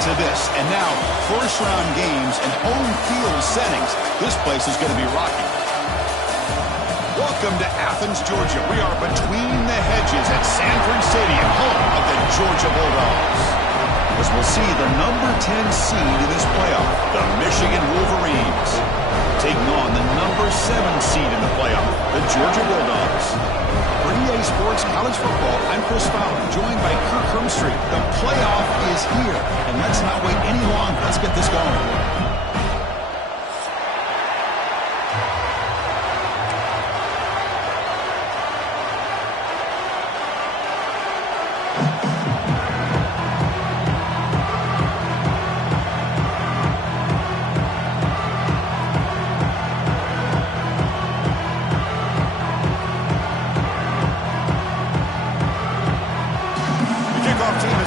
to this. And now, first-round games and home field settings. This place is going to be rocky. Welcome to Athens, Georgia. We are between the hedges at Sanford Stadium, home of the Georgia Bulldogs. As we'll see the number 10 seed in this playoff, the Michigan Wolverines, taking on the number 7 seed in the playoff, the Georgia Bulldogs. For EA Sports College Football, I'm Chris Fowler, joined by Kirk Hermstreet. The playoff is here, and let's not wait any longer. Let's get this going.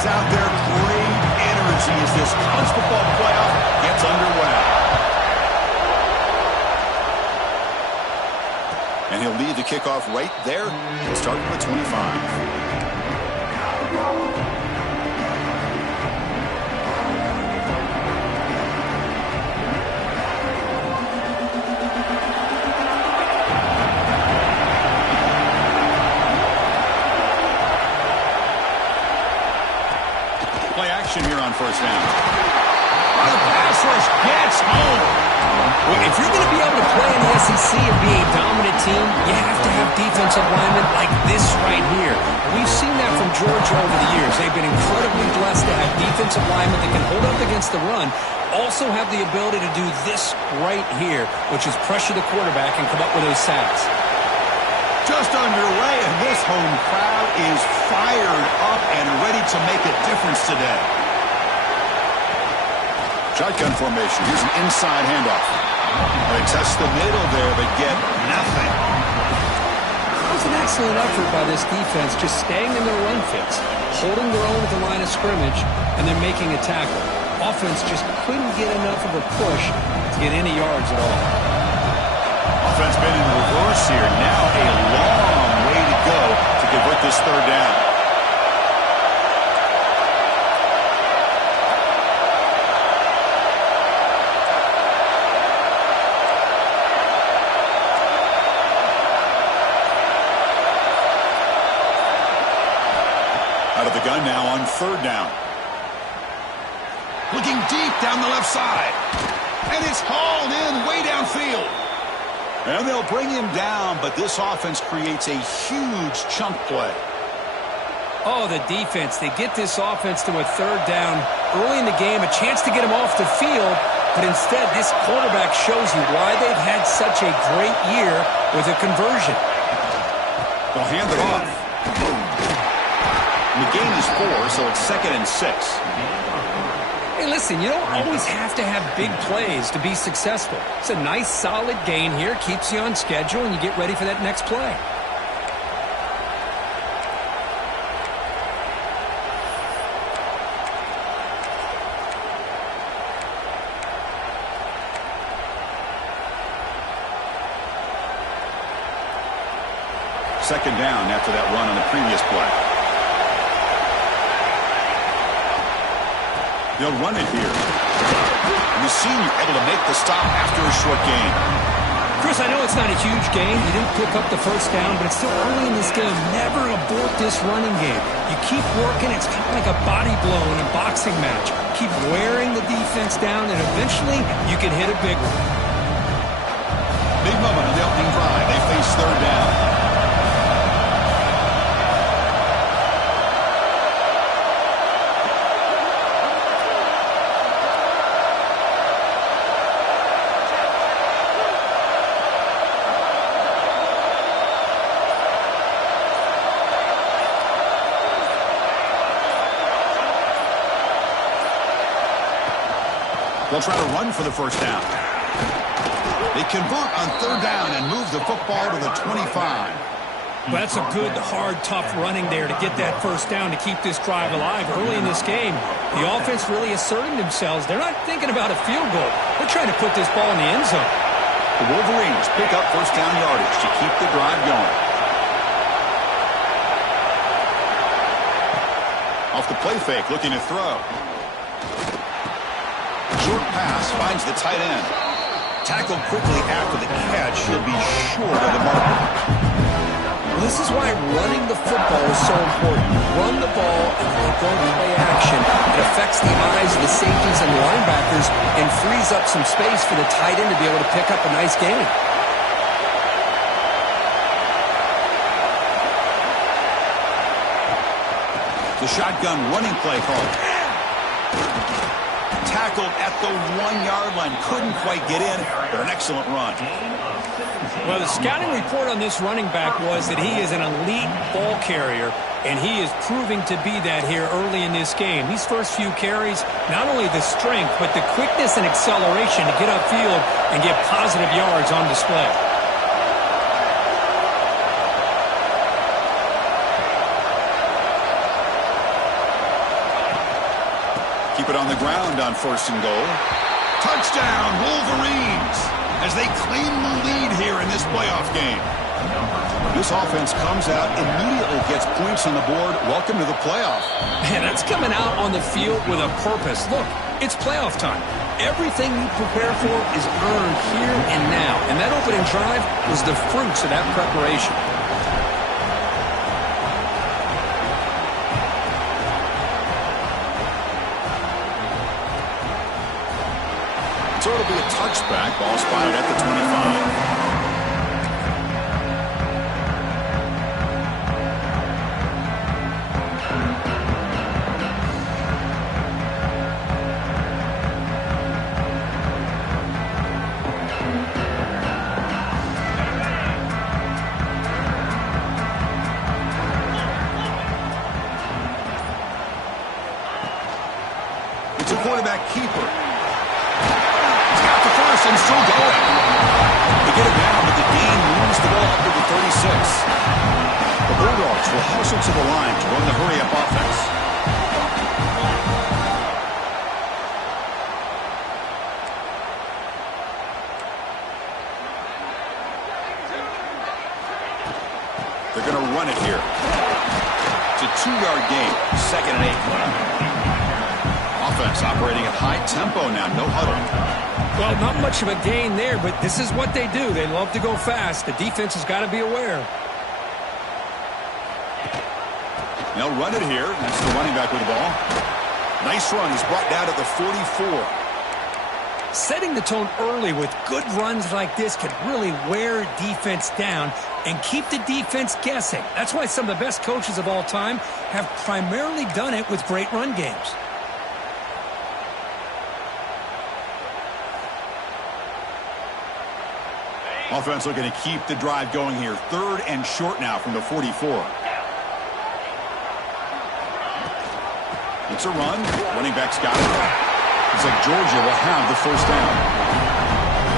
Out there, great energy as this college football playoff gets underway. And he'll lead the kickoff right there, starting with 25. Here on first down. Oh, the pass rush gets home. Well, if you're going to be able to play in the SEC and be a dominant team, you have to have defensive linemen like this right here. We've seen that from Georgia over the years. They've been incredibly blessed to have defensive linemen that can hold up against the run, also have the ability to do this right here, which is pressure the quarterback and come up with those sacks. Just underway, and this home crowd is fired up and ready to make a difference today. Shotgun formation. Here's an inside handoff. They test the middle there, but get nothing. It was an excellent effort by this defense, just staying in their run fits, holding their own at the line of scrimmage, and then making a tackle. Offense just couldn't get enough of a push to get any yards at all. Offense been in reverse here. Now a long way to go to convert this third down. Out of the gun now on third down. Looking deep down the left side. And it's hauled in way downfield. And they'll bring him down, but this offense creates a huge chunk play. Oh, the defense. They get this offense to a third down early in the game, a chance to get him off the field, but instead this quarterback shows you why they've had such a great year with a conversion. They'll hand it off. And the gain is 4, so it's 2nd and 6. Hey, listen, you don't always have to have big plays to be successful. It's a nice, solid gain here. Keeps you on schedule, and you get ready for that next play. Second down after that run on the previous play. They'll run it here. And the senior able to make the stop after a short gain. Chris, I know it's not a huge gain. You didn't pick up the first down, but it's still early in this game. Never abort this running game. You keep working. It's kind of like a body blow in a boxing match. Keep wearing the defense down, and eventually you can hit a big one. Big moment on the opening drive. They face third down. They'll try to run for the first down. They convert on third down and move the football to the 25. Well, that's a good, hard, tough running there to get that first down to keep this drive alive early in this game. The offense really asserting themselves. They're not thinking about a field goal. They're trying to put this ball in the end zone. The Wolverines pick up first down yardage to keep the drive going. Off the play fake, looking to throw. short pass finds the tight end. Tackled quickly after the catch. He'll be short of the marker. Well, this is why running the football is so important. Run the ball, and when they go play action, it affects the eyes of the safeties and linebackers and frees up some space for the tight end to be able to pick up a nice gain. The shotgun running play call. Tackled at the 1-yard line. Couldn't quite get in, but an excellent run. Well, the scouting report on this running back was that he is an elite ball carrier, and he is proving to be that here early in this game. These first few carries, not only the strength, but the quickness and acceleration to get upfield and get positive yards on display. Keep it on the ground on 1st and goal. Touchdown, Wolverines, as they claim the lead here in this playoff game. This offense comes out, immediately gets points on the board. Welcome to the playoff. Man, that's coming out on the field with a purpose. Look, it's playoff time. Everything you prepare for is earned here and now. And that opening drive was the fruits of that preparation. So it'll be a touchback. Ball spotted at the 25. It's a quarterback keeper. And still going. They get it down, but the gain moves the ball up to the 36. The Bulldogs will hustle to the line to run the hurry-up offense. They're going to run it here. It's a 2-yard gain, 2nd and 8. Offense operating at high tempo now, no huddle. Well, not much of a gain there, but this is what they do. They love to go fast. The defense has got to be aware. They'll run it here. That's the running back with the ball. Nice run. He's brought down to the 44. Setting the tone early with good runs like this can really wear defense down and keep the defense guessing. That's why some of the best coaches of all time have primarily done it with great run games. Offense looking to keep the drive going here. 3rd and short now from the 44. It's a run. Running back's got it. Looks like Georgia will have the 1st down.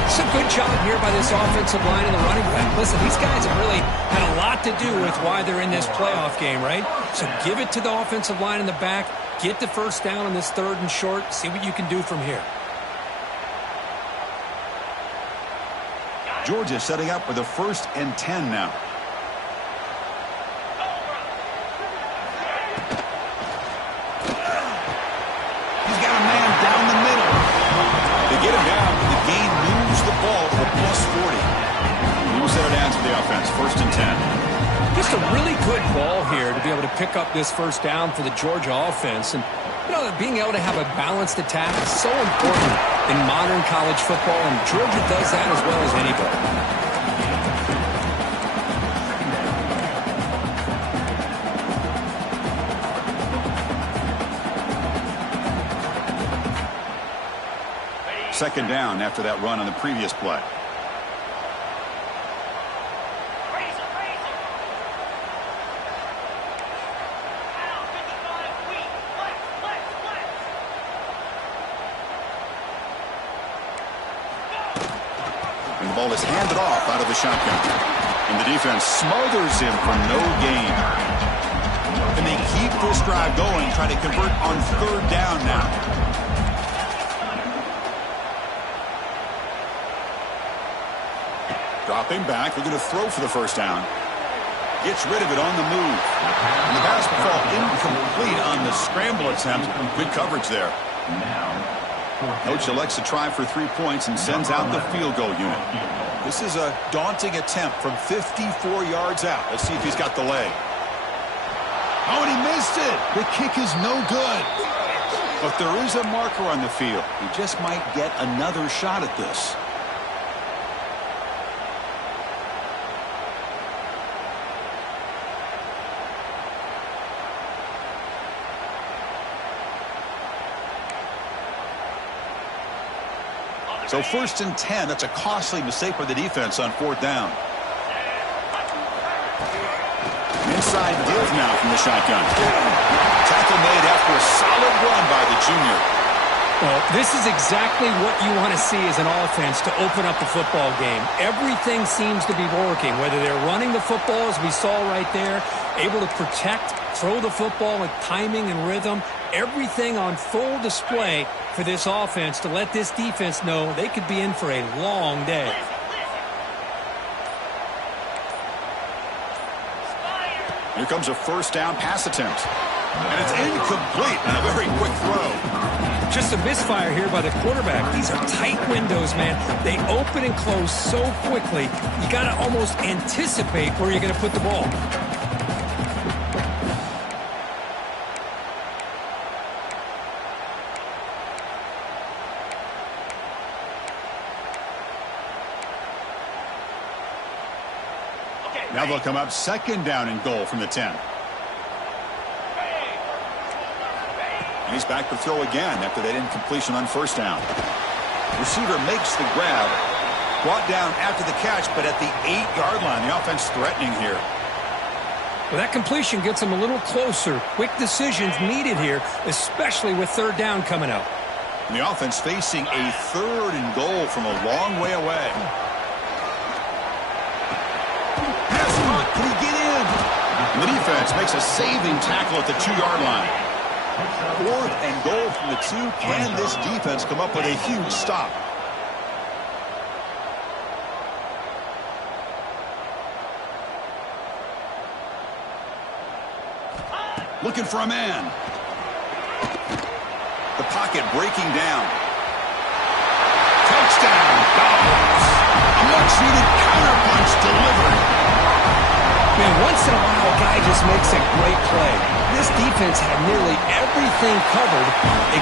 It's a good job here by this offensive line and the running back. Listen, these guys have really had a lot to do with why they're in this playoff game, right? So give it to the offensive line in the back. Get the 1st down on this 3rd and short. See what you can do from here. Georgia setting up with a 1st and 10 now. He's got a man down the middle. They get him down, but the gain moves the ball to the +40. He will set it down to the offense. 1st and 10. Just a really good ball here to be able to pick up this 1st down for the Georgia offense. And, you know, being able to have a balanced attack is so important in modern college football, and Georgia does that as well as anybody. Second down after that run on the previous play. And the ball is handed off out of the shotgun. And the defense smothers him for no gain. And they keep this drive going, trying to convert on 3rd down now. Dropping back, looking to throw for the 1st down. Gets rid of it on the move. And the pass ball incomplete on the scramble attempt. Good coverage there. Coach elects to try for 3 points and sends out the field goal unit. This is a daunting attempt from 54 yards out. Let's see if he's got the leg. Oh, and he missed it. The kick is no good. But there is a marker on the field. He just might get another shot at this. So 1st and 10, that's a costly mistake for the defense on 4th down. Inside give now from the shotgun. Tackle made after a solid run by the junior. Well, this is exactly what you want to see as an offense to open up the football game. Everything seems to be working, whether they're running the football, as we saw right there, able to protect, throw the football with timing and rhythm, everything on full display for this offense to let this defense know they could be in for a long day. Here comes a 1st down pass attempt. And it's incomplete on a very quick throw. Just a misfire here by the quarterback. These are tight windows, man. They open and close so quickly, you got to almost anticipate where you're going to put the ball. Now they'll come up 2nd down and goal from the 10. And he's back to throw again after that incompletion on 1st down. Receiver makes the grab. Brought down after the catch, but at the 8-yard line, the offense threatening here. Well, that completion gets them a little closer. Quick decisions needed here, especially with 3rd down coming up. And the offense facing a 3rd and goal from a long way away. Can he get in? And the defense makes a saving tackle at the 2-yard line. 4th and goal from the 2. Can this defense come up with a huge stop? Looking for a man. The pocket breaking down. Touchdown, Dobbs. A much-needed counterpunch delivered. Man, once in a while, a guy just makes a great play. This defense had nearly everything covered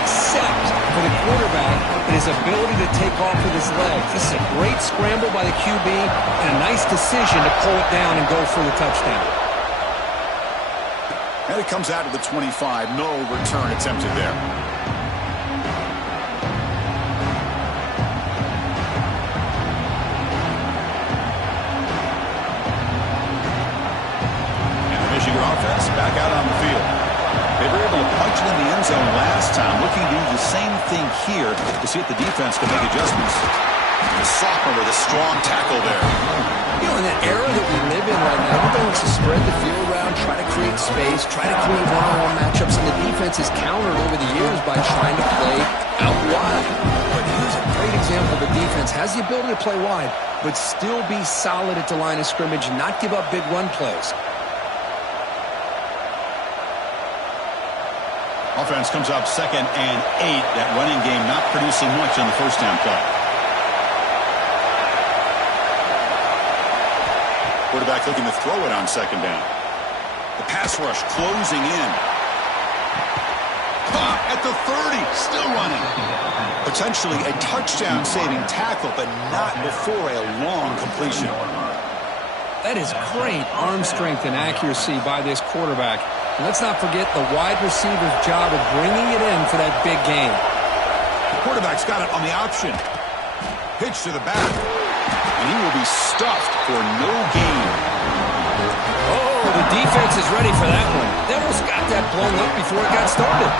except for the quarterback and his ability to take off with his legs. This is a great scramble by the QB and a nice decision to pull it down and go for the touchdown. And it comes out to the 25. No return attempted there. Offense back out on the field. They were able to punch it in the end zone last time, looking to do the same thing here to see if the defense can make adjustments. The sophomore with a strong tackle there. You know, in that era that we live in right now, everybody wants to spread the field around, try to create space, try to create one-on-one matchups, and the defense has countered over the years by trying to play out wide. But here's a great example. The defense has the ability to play wide, but still be solid at the line of scrimmage, not give up big run plays. Offense comes up 2nd and 8. That running game not producing much on the 1st down play. Quarterback looking to throw it on 2nd down. The pass rush closing in. Caught at the 30. Still running. Potentially a touchdown-saving tackle, but not before a long completion. That is great arm strength and accuracy by this quarterback. And let's not forget the wide receiver's job of bringing it in for that big game. The quarterback's got it on the option. Pitch to the back. And he will be stuffed for no gain. Oh, the defense is ready for that one. They almost got that blown up before it got started.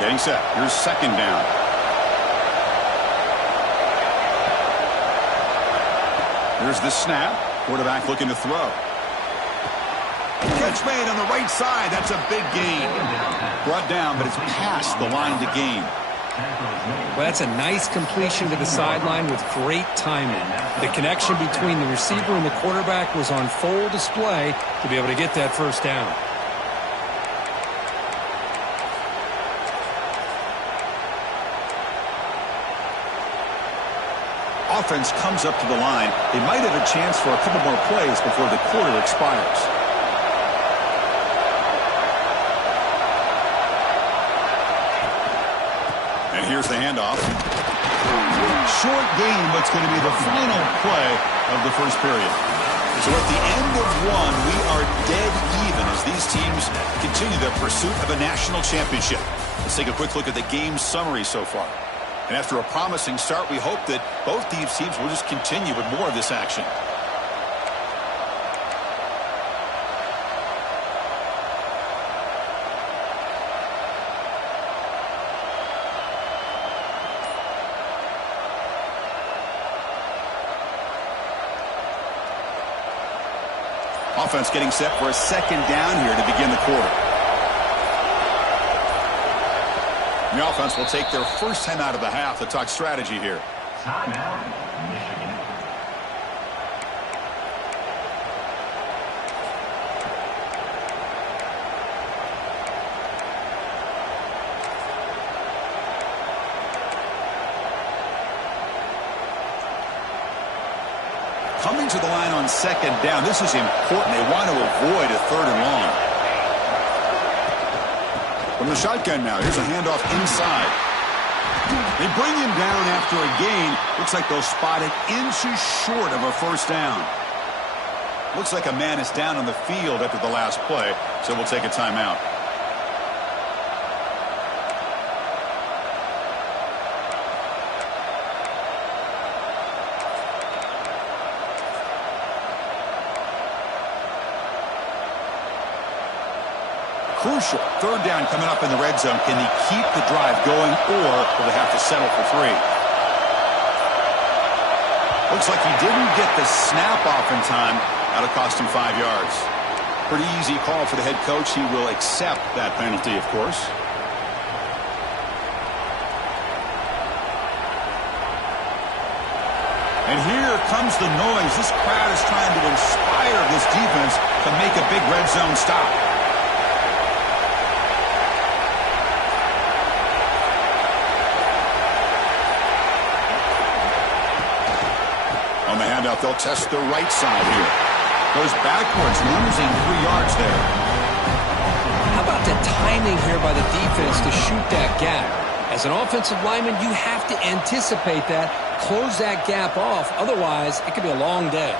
Getting set. Here's 2nd down. Here's the snap. Quarterback looking to throw. Catch made on the right side. That's a big gain. Brought down, but it's past the line to gain. Well, that's a nice completion to the sideline with great timing. The connection between the receiver and the quarterback was on full display to be able to get that first down. Offense comes up to the line. They might have a chance for a couple more plays before the quarter expires. And here's the handoff. Short game, but it's going to be the final play of the first period. So at the end of one, we are dead even as these teams continue their pursuit of a national championship. Let's take a quick look at the game summary so far. And after a promising start, we hope that both these teams will just continue with more of this action. Offense getting set for a second down here to begin the quarter. The offense will take their first time out of the half to talk strategy here. Timeout, Michigan. Coming to the line on second down. This is important. They want to avoid a third and long. From the shotgun now, here's a handoff inside. They bring him down after a gain. Looks like they'll spot it inches short of a first down. Looks like a man is down on the field after the last play, so we'll take a timeout. Crucial. Third down coming up in the red zone. Can he keep the drive going, or will they have to settle for three? Looks like he didn't get the snap off in time. That'll cost him 5 yards. Pretty easy call for the head coach. He will accept that penalty, of course. And here comes the noise. This crowd is trying to inspire this defense to make a big red zone stop. On the handoff, they'll test the right side here. Goes backwards, losing 3 yards there. How about the timing here by the defense to shoot that gap? As an offensive lineman, you have to anticipate that, close that gap off. Otherwise, it could be a long day.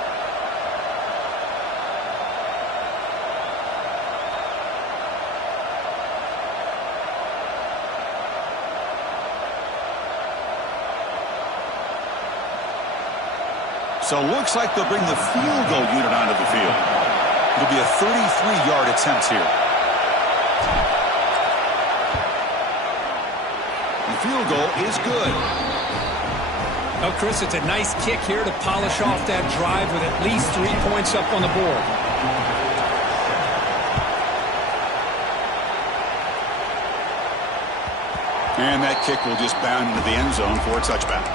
So looks like they'll bring the field goal unit onto the field. It'll be a 33-yard attempt here. The field goal is good. Oh, Chris, it's a nice kick here to polish off that drive with at least 3 points up on the board. And that kick will just bound into the end zone for a touchback.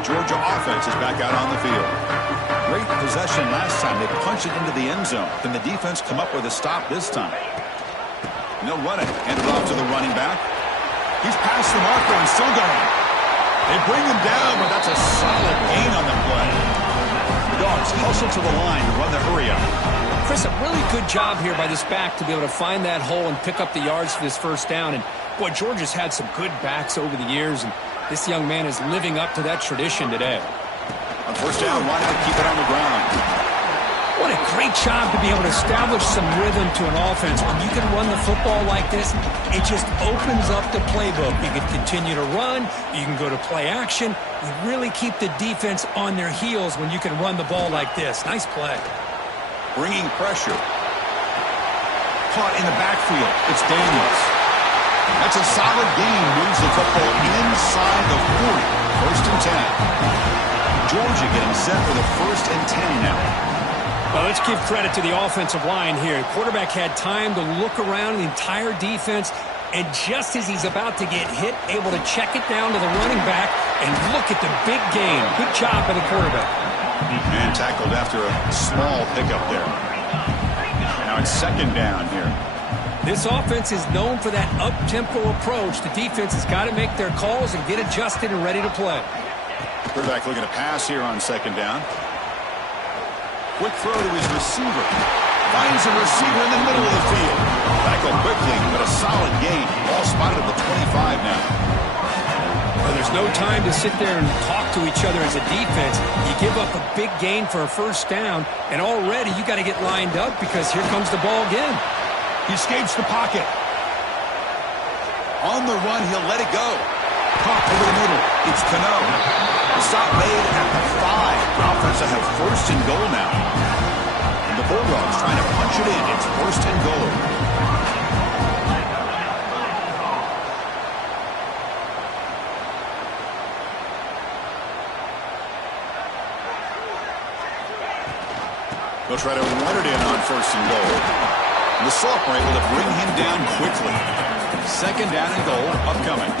Georgia offense is back out on the field. Great possession last time. They punched it into the end zone. Can the defense come up with a stop this time? And they'll run it. Hand it off to the running back. He's past the marker and still going. They bring him down, but that's a solid gain on the play. The Dogs hustle to the line to run the hurry up. Chris, a really good job here by this back to be able to find that hole and pick up the yards for this first down. And, boy, Georgia's had some good backs over the years, and this young man is living up to that tradition today. On first down, why not keep it on the ground? What a great job to be able to establish some rhythm to an offense. When you can run the football like this, it just opens up the playbook. You can continue to run. You can go to play action. You really keep the defense on their heels when you can run the ball like this. Nice play. Bringing pressure. Caught in the backfield. It's Daniels. That's a solid gain. Moves the football inside the 40. First and 10. Georgia getting set for the 1st and 10 now. Well, let's give credit to the offensive line here. The quarterback had time to look around the entire defense, and just as he's about to get hit, able to check it down to the running back, and look at the big gain. Good job by the quarterback. And tackled after a small pickup there. Now it's 2nd down here. This offense is known for that up-tempo approach. The defense has got to make their calls and get adjusted and ready to play. Quarterback looking to pass here on 2nd down. Quick throw to his receiver. Finds a receiver in the middle of the field. Tackle quickly, but a solid gain. Ball spotted at the 25 now. Well, there's no time to sit there and talk to each other as a defense. You give up a big gain for a 1st down, and already you got to get lined up because here comes the ball again. He escapes the pocket. On the run, he'll let it go. Caught over the middle. It's Cano. The stop made at the 5. Offense have 1st and goal now. And the Bulldogs trying to punch it in. It's 1st and goal. They'll try to run it in on 1st and goal. And the Sophomore able to bring him down quickly. 2nd down and goal upcoming.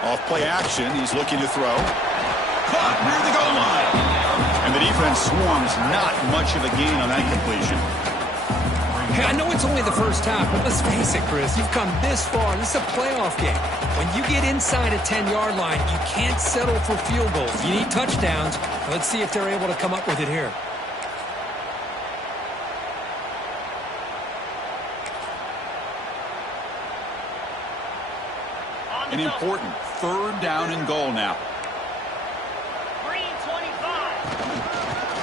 Off play action, he's looking to throw. Caught near the goal line. And the defense swarms, not much of a gain on that completion. Hey, I know it's only the 1st half, but let's face it, Chris. You've come this far. This is a playoff game. When you get inside a 10-yard line, you can't settle for field goals. You need touchdowns. Let's see if they're able to come up with it here. An important 3rd down and goal now.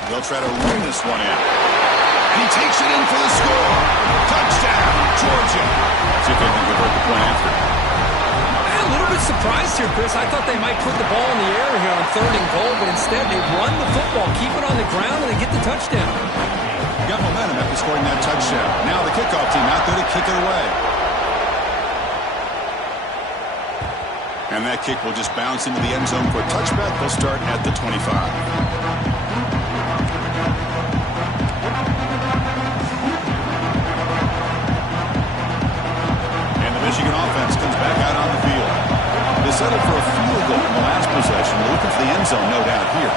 They'll try to ring this one in. And he takes it in for the score. Touchdown, Georgia. See if they can convert the point after. A little bit surprised here, Chris. I thought they might put the ball in the air here on 3rd and goal, but instead they run the football, keep it on the ground, and they get the touchdown. Got momentum after scoring that touchdown. Now the kickoff team out there to kick it away. And that kick will just bounce into the end zone for a touchback. They'll start at the 25. Michigan offense comes back out on the field. They settled for a field goal in the last possession. They're looking for the end zone, no doubt, here.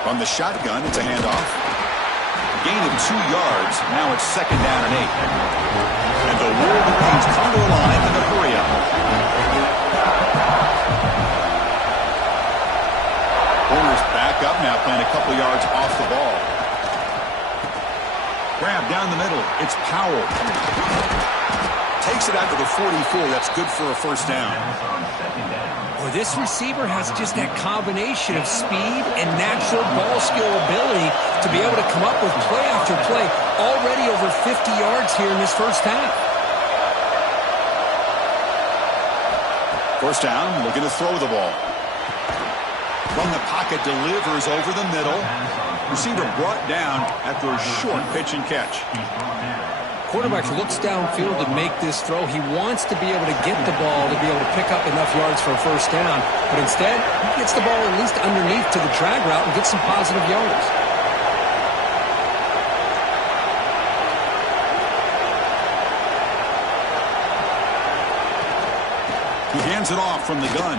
From the shotgun, it's a handoff. Gain of 2 yards. Now it's 2nd down and 8. And the Wolverines come to the line in a hurry-up. Corners back up now, playing a couple yards off the ball. Grab down the middle. It's Powell. Takes it out to the 44. That's good for a 1st down. Well, this receiver has just that combination of speed and natural ball skill ability to be able to come up with play after play. Already over 50 yards here in this 1st half. 1st down, looking to throw the ball. From the pocket, delivers over the middle. Receiver brought down after a short pitch and catch. Quarterback looks downfield to make this throw. He wants to be able to get the ball to be able to pick up enough yards for a 1st down. But instead, he gets the ball at least underneath to the drag route and gets some positive yards. He hands it off from the gun.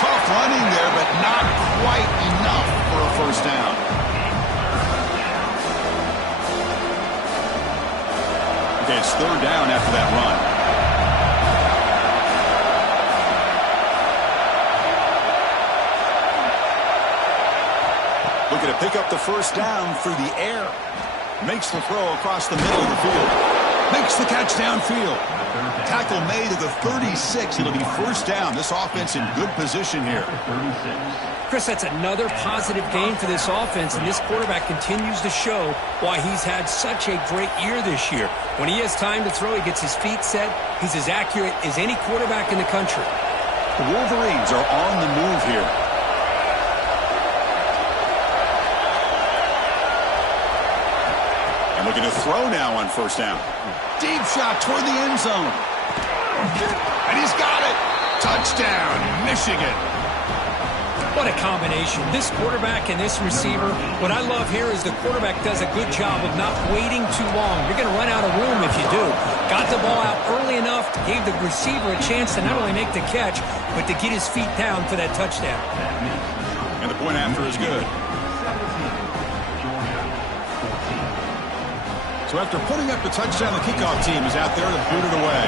Tough running there, but not quite enough for a 1st down. Okay, it's 3rd down after that run. Looking to pick up the 1st down through the air. Makes the throw across the middle of the field. Makes Makes the catch downfield. Tackle made at the 36. It'll be first down. This offense in good position here. Chris, that's another positive game for this offense, and this quarterback continues to show why he's had such a great year this year. When he has time to throw, he gets his feet set. He's as accurate as any quarterback in the country. The Wolverines are on the move here. And looking to throw now on first down. Deep shot toward the end zone. And he's got it. Touchdown, Michigan. What a combination. This quarterback and this receiver. What I love here is the quarterback does a good job of not waiting too long. You're going to run out of room if you do. Got the ball out early enough, gave the receiver a chance to not only make the catch, but to get his feet down for that touchdown. And the point after is good. So after putting up the touchdown, the kickoff team is out there to boot it away.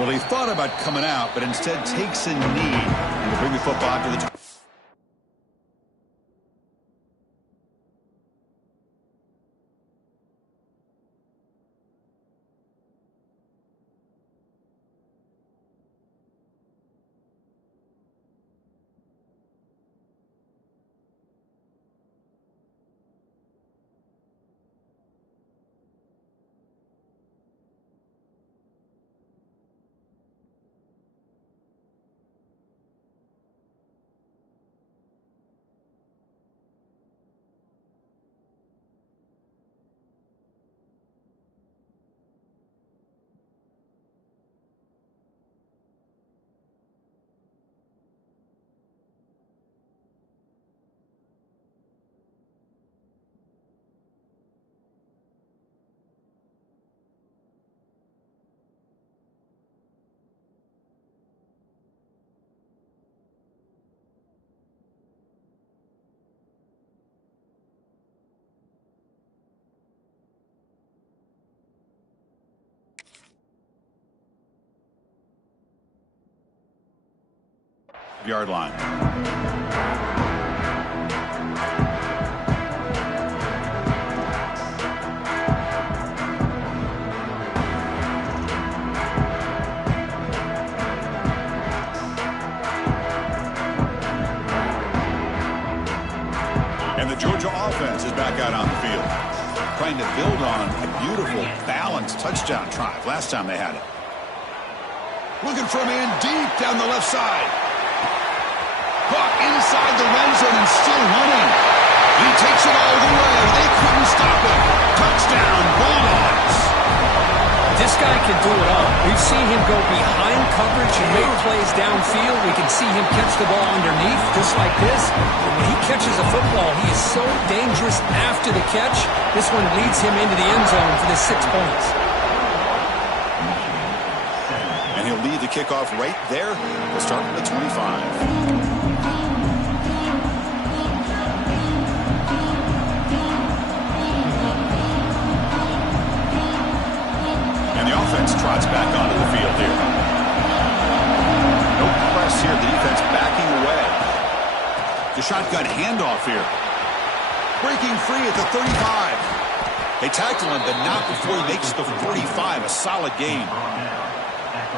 Well, he thought about coming out, but instead takes a knee and will bring the football to the yard line. And the Georgia offense is back out on the field, trying to build on a beautiful, balanced touchdown drive last time they had it. Looking for a man deep down the left side. Caught inside the red zone and still running. He takes it all the way. They couldn't stop him. Touchdown, Bulldogs. This guy can do it all. We've seen him go behind coverage and make plays downfield. We can see him catch the ball underneath just like this. And when he catches a football, he is so dangerous after the catch. This one leads him into the end zone for the 6 points. And he'll lead the kickoff right there. We'll start at the 25. Offense trots back onto the field here. No press here. The defense backing away. The shotgun handoff here. Breaking free at the 35. They tackle him, but not before he makes the 45. A solid gain.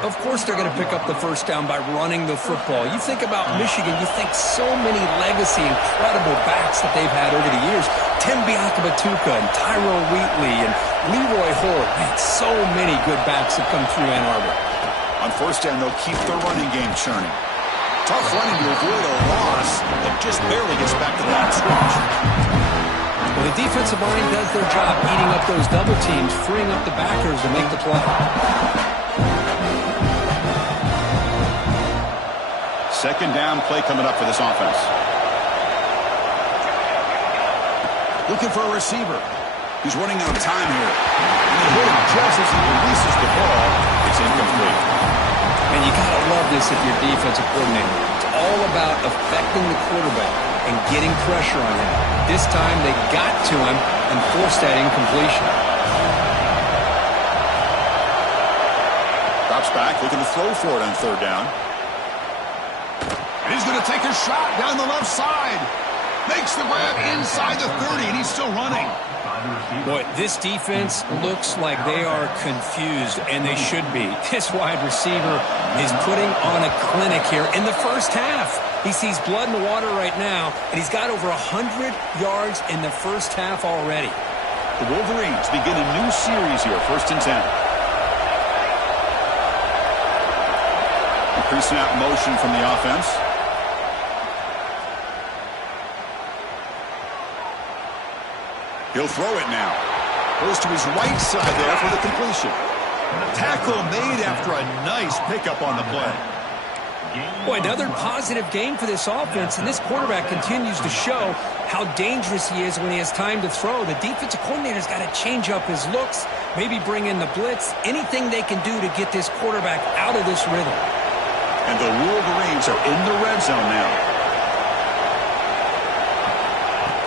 Of course they're going to pick up the first down by running the football. You think about Michigan, you think so many legacy, incredible backs that they've had over the years. Tim Biakabatuka and Tyrone Wheatley and Leroy Horde. Man, so many good backs have come through Ann Arbor. On first down, they'll keep their running game churning. Tough running to avoid a loss that just barely gets back to the line of scrimmage. Well, the defensive line does their job eating up those double teams, freeing up the backers to make the play. Second down play coming up for this offense. Looking for a receiver. He's running out of time here. And he hit him just as he releases the ball. It's incomplete. And you got to love this if you're defensive coordinator. It's all about affecting the quarterback and getting pressure on him. This time they got to him and forced that incompletion. Drops back, looking to throw for it on third down. And he's going to take a shot down the left side. Makes the grab inside the 30, and he's still running. Boy, this defense looks like they are confused, and they should be. This wide receiver is putting on a clinic here in the first half. He sees blood in the water right now, and he's got over 100 yards in the first half already. The Wolverines begin a new series here, 1st and 10. A pre-snap motion from the offense. He'll throw it now. Goes to his right side there for the completion. Tackle made after a nice pickup on the play. Boy, another positive game for this offense, and this quarterback continues to show how dangerous he is when he has time to throw. The defensive coordinator's got to change up his looks, maybe bring in the blitz, anything they can do to get this quarterback out of this rhythm. And the Wolverines are in the red zone now.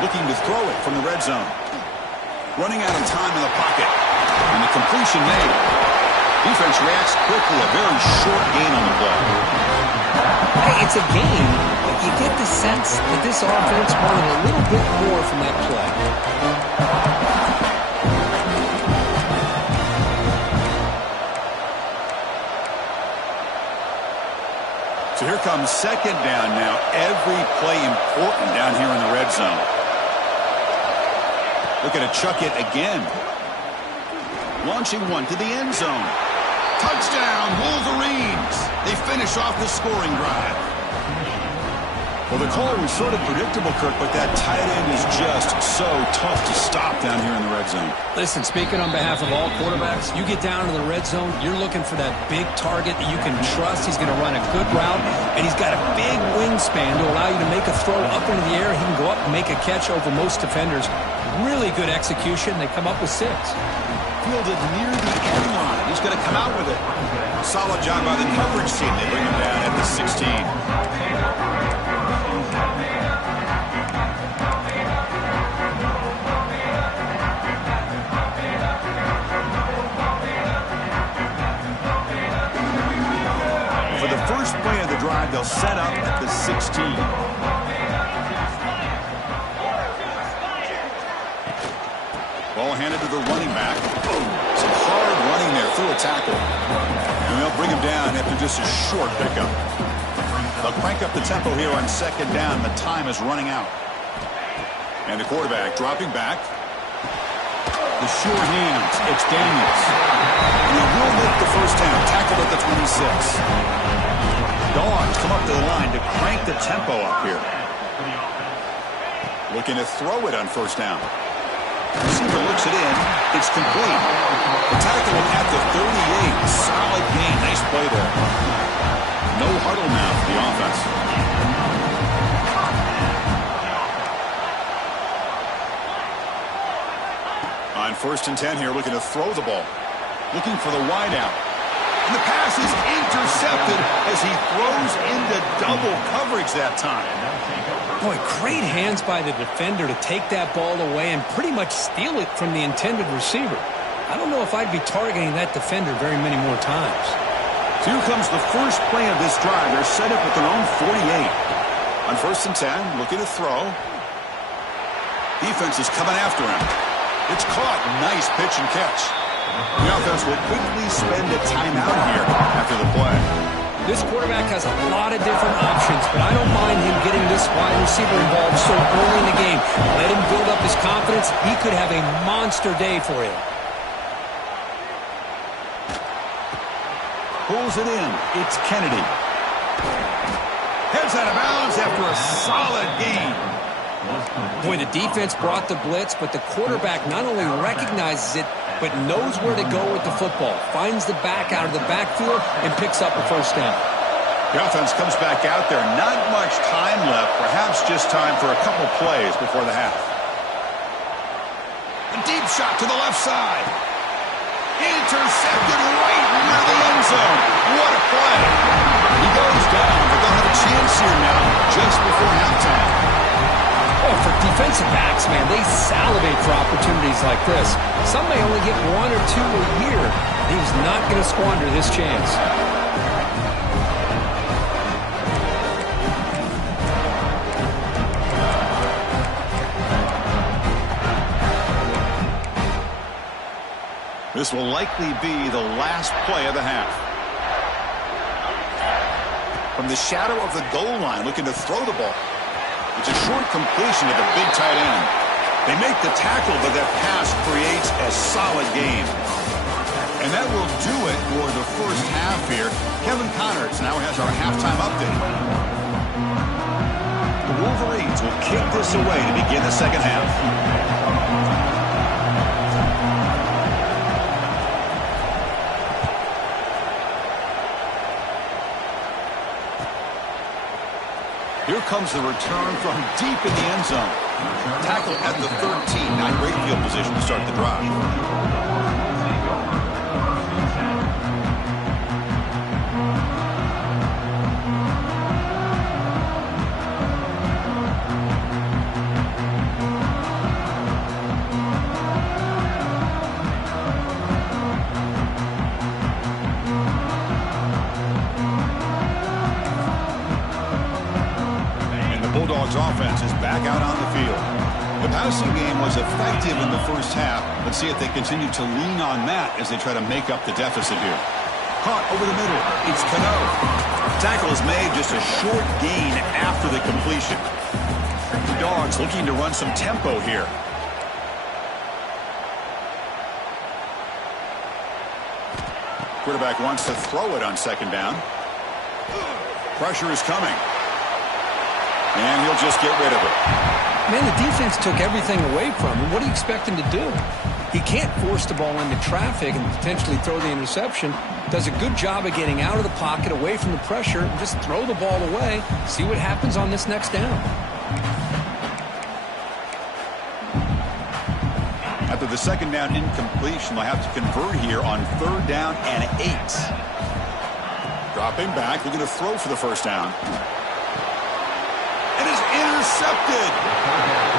Looking to throw it from the red zone. Running out of time in the pocket. And the completion made. Defense reacts quickly. A very short gain on the play. Hey, it's a game, but you get the sense that this offense wanted a little bit more from that play. So here comes 2nd down now. Every play important down here in the red zone. Looking to chuck it again. Launching one to the end zone. Touchdown, Wolverines. They finish off the scoring drive. Well, the call was sort of predictable, Kirk, but that tight end is just so tough to stop down here in the red zone. Listen, speaking on behalf of all quarterbacks, you get down to the red zone, you're looking for that big target that you can trust. He's going to run a good route, and he's got a big wingspan to allow you to make a throw up into the air. He can go up and make a catch over most defenders. Really good execution. They come up with 6. Fielded near the end line. He's going to come out with it. Solid job by the coverage team. They bring him down at the 16. For the first play of the drive, they'll set up at the 16. Ball handed to the running back. Some hard running there through a tackle. And they'll bring him down after just a short pickup. They'll crank up the tempo here on 2nd down. The time is running out. And the quarterback dropping back. The sure hands. It's Daniels. And he will make the first down. Tackled at the 26. Dogs come up to the line to crank the tempo up here. Looking to throw it on 1st down. Receiver looks it in. It's complete. The tackle at the 38. Solid gain. Nice play there. No huddle now for the offense. On 1st and 10 here, looking to throw the ball. Looking for the wide out. And the pass is intercepted as he throws into double coverage that time. Boy, great hands by the defender to take that ball away and pretty much steal it from the intended receiver. I don't know if I'd be targeting that defender very many more times. So here comes the first play of this drive. They're set up at their own 48. On 1st and 10, looking to throw. Defense is coming after him. It's caught. Nice pitch and catch. The offense will quickly spend a timeout here after the play. This quarterback has a lot of different options, but I don't mind him getting this wide receiver involved so early in the game. Let him build up his confidence. He could have a monster day for you. Pulls it in. It's Kennedy. Heads out of bounds after a solid gain. Boy, the defense brought the blitz, but the quarterback not only recognizes it, but knows where to go with the football. Finds the back out of the backfield and picks up a 1st down. The offense comes back out there. Not much time left. Perhaps just time for a couple plays before the half. A deep shot to the left side. Intercepted right near the end zone. What a play. He goes down, but they'll have a chance here now just before halftime. Oh, for defensive backs, man, they salivate for opportunities like this. Some may only get 1 or 2 a year. He's not going to squander this chance. This will likely be the last play of the half. From the shadow of the goal line, looking to throw the ball. It's a short completion to the big tight end. They make the tackle, but that pass creates a solid gain. And that will do it for the first half here. Kevin Connors now has our halftime update. The Wolverines will kick this away to begin the second half. Here comes the return from deep in the end zone. Tackle at the 13. Not great field position to start the drive. Bulldogs offense is back out on the field. The passing game was effective in the first half. Let's see if they continue to lean on that as they try to make up the deficit here. Caught over the middle. It's Cano. Tackle is made, just a short gain after the completion. The Dogs looking to run some tempo here. Quarterback wants to throw it on second down. Pressure is coming. And he'll just get rid of it. Man, the defense took everything away from him. What do you expect him to do? He can't force the ball into traffic and potentially throw the interception. Does a good job of getting out of the pocket, away from the pressure, and just throw the ball away. See what happens on this next down. After the second down incompletion, they'll have to convert here on third down and 8. Dropping back, looking to throw for the first down. And is intercepted.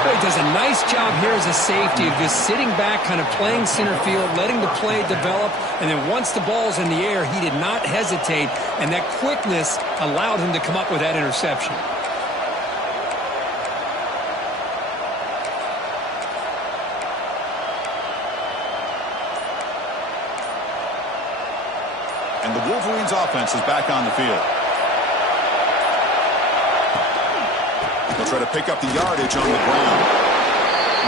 He does a nice job here as a safety of just sitting back, kind of playing center field, letting the play develop, and then once the ball's in the air, he did not hesitate, and that quickness allowed him to come up with that interception. And the Wolverines offense is back on the field. They'll try to pick up the yardage on the ground.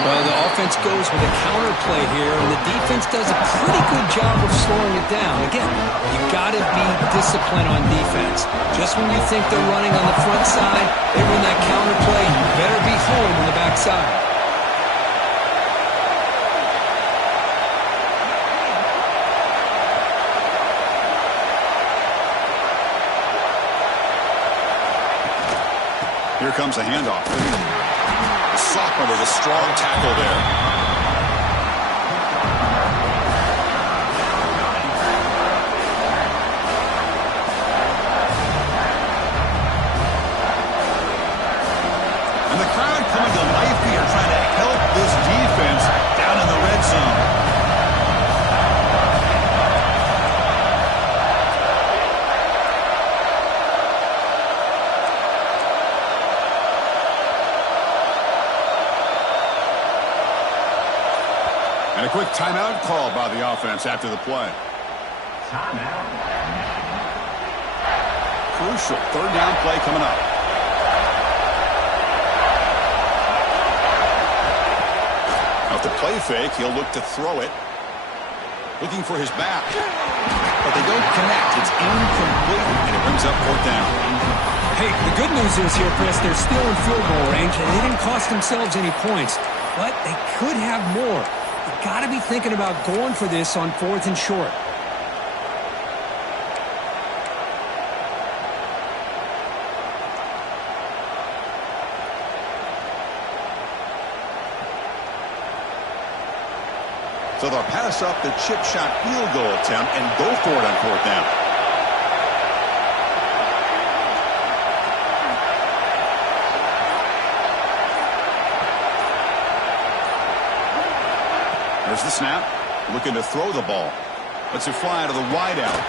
Well, the offense goes with a counter play here, and the defense does a pretty good job of slowing it down. Again, you got to be disciplined on defense. Just when you think they're running on the front side, they run that counter play. You better be home on the back side. Here comes a handoff. The sophomore with a strong tackle there. And the crowd coming to life here, trying to help this defense down in the red zone. And a quick timeout call by the offense after the play. Timeout. Crucial third down play coming up. Off the play fake, he'll look to throw it. Looking for his back. But they don't connect. It's incomplete, and it brings up fourth down. Hey, the good news is here, Chris, they're still in field goal range, and they didn't cost themselves any points. But they could have more. You got to be thinking about going for this on 4th and short. So they'll pass up the chip shot field goal attempt and go for it on 4th down. There's the snap. Looking to throw the ball. Lets it fly to the wideout.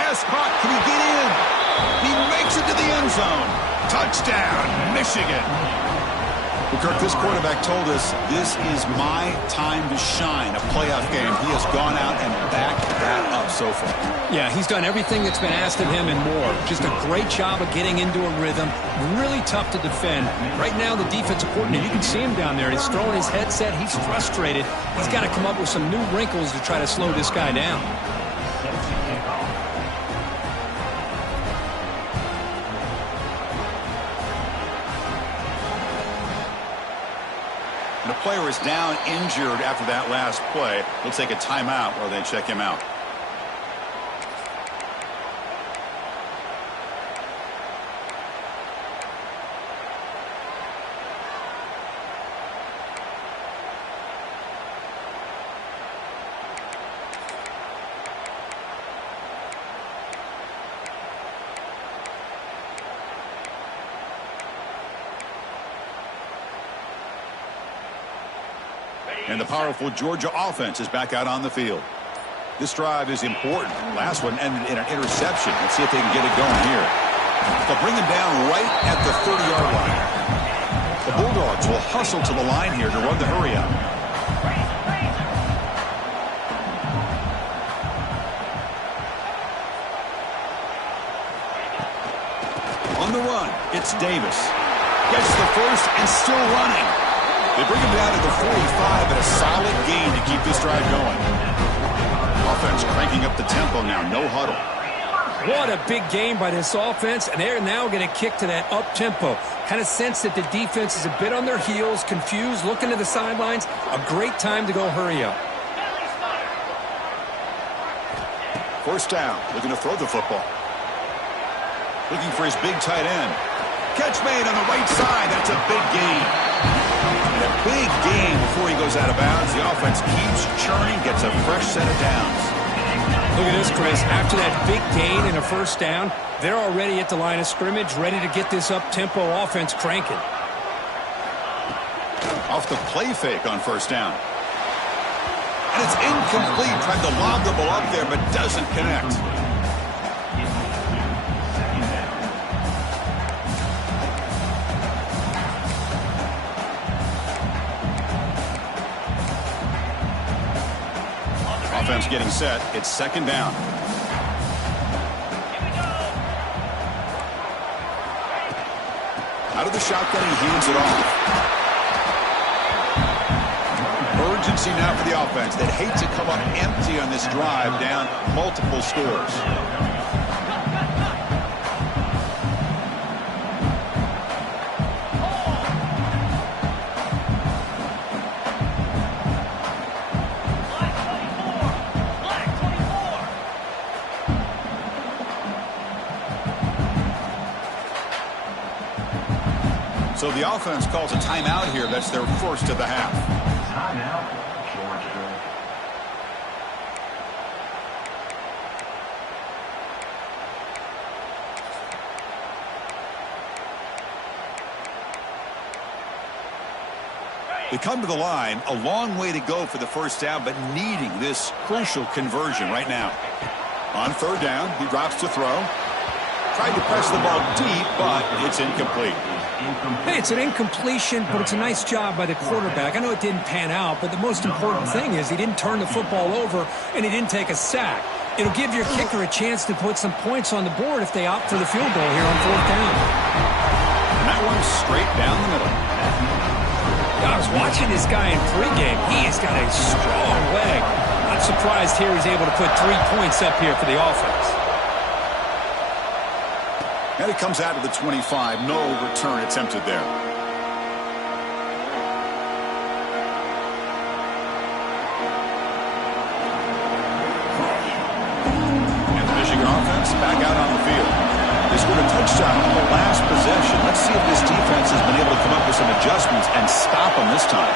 Has caught. Can he get in? He makes it to the end zone. Touchdown, Michigan. Well, Kirk, this quarterback told us this is my time to shine, a playoff game. He has gone out and backed that up so far. Yeah, he's done everything that's been asked of him and more. Just a great job of getting into a rhythm. Really tough to defend. Right now, the defensive coordinator, you can see him down there. He's throwing his headset. He's frustrated. He's got to come up with some new wrinkles to try to slow this guy down. The player is down injured after that last play. He'll take a timeout while they check him out. And the powerful Georgia offense is back out on the field. This drive is important. Last one ended in an interception. Let's see if they can get it going here. They'll bring him down right at the 30-yard line. The Bulldogs will hustle to the line here to run the hurry up. On the run, it's Davis. Gets the first and still running. They bring him down to the 45 and a solid gain to keep this drive going. Offense cranking up the tempo now, no huddle. What a big game by this offense, and they're now going to kick to that up-tempo. Kind of sense that the defense is a bit on their heels, confused, looking to the sidelines. A great time to go hurry up. First down, looking to throw the football. Looking for his big tight end. Catch made on the right side, that's a big gain. And a big gain before he goes out of bounds. The offense keeps churning, gets a fresh set of downs. Look at this, Chris. After that big gain and a first down, they're already at the line of scrimmage, ready to get this up-tempo offense cranking. Off the play fake on first down. And it's incomplete. Tried to lob the ball up there, but doesn't connect. Offense getting set. It's second down. Out of the shotgun, he hands it off. Urgency now for the offense. They'd hate to come up empty on this drive, down multiple scores. So the offense calls a timeout here. That's their first of the half. Timeout, Georgia. They come to the line, a long way to go for the first down, but needing this crucial conversion right now. On third down, he drops to throw. Tried to press the ball deep, but it's incomplete. Hey, it's an incompletion, but it's a nice job by the quarterback. I know it didn't pan out, but the most important thing is he didn't turn the football over and he didn't take a sack. It'll give your kicker a chance to put some points on the board if they opt for the field goal here on fourth down. And that one's straight down the middle. I was watching this guy in pregame. He has got a strong leg. Not surprised here he's able to put 3 points up here for the offense. And it comes out of the 25. No return attempted there. And the Michigan offense back out on the field. They scored a touchdown on the last possession. Let's see if this defense has been able to come up with some adjustments and stop them this time.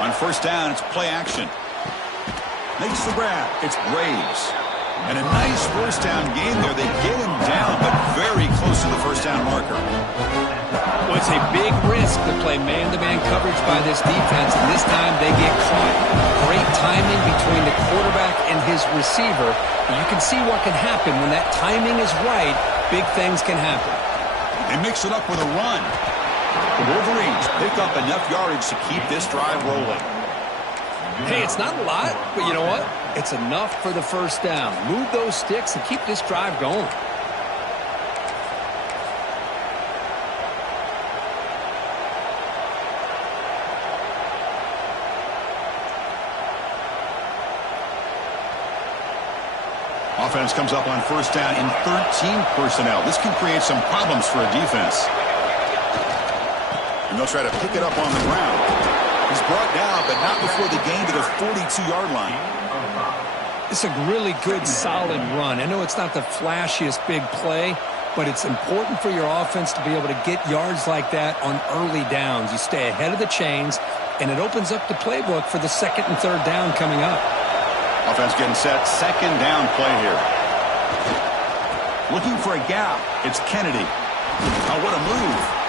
On first down, it's play action. Makes the grab. It's Graves. And a nice first down gain there. They get him down, but very close to the first down marker. Well, it's a big risk to play man-to-man coverage by this defense, and this time they get caught. Great timing between the quarterback and his receiver. And you can see what can happen when that timing is right. Big things can happen. They mix it up with a run. The Wolverines pick up enough yardage to keep this drive rolling. Hey, it's not a lot, but you know what? It's enough for the first down. Move those sticks and keep this drive going. Offense comes up on first down in 13 personnel. This can create some problems for a defense. And they'll try to pick it up on the ground. He's brought down, but not before the gain to the 42-yard line. It's a really good, solid run. I know it's not the flashiest big play, but it's important for your offense to be able to get yards like that on early downs. You stay ahead of the chains, and it opens up the playbook for the second and third down coming up. Offense getting set. Second down play here. Looking for a gap. It's Kennedy. Oh, what a move.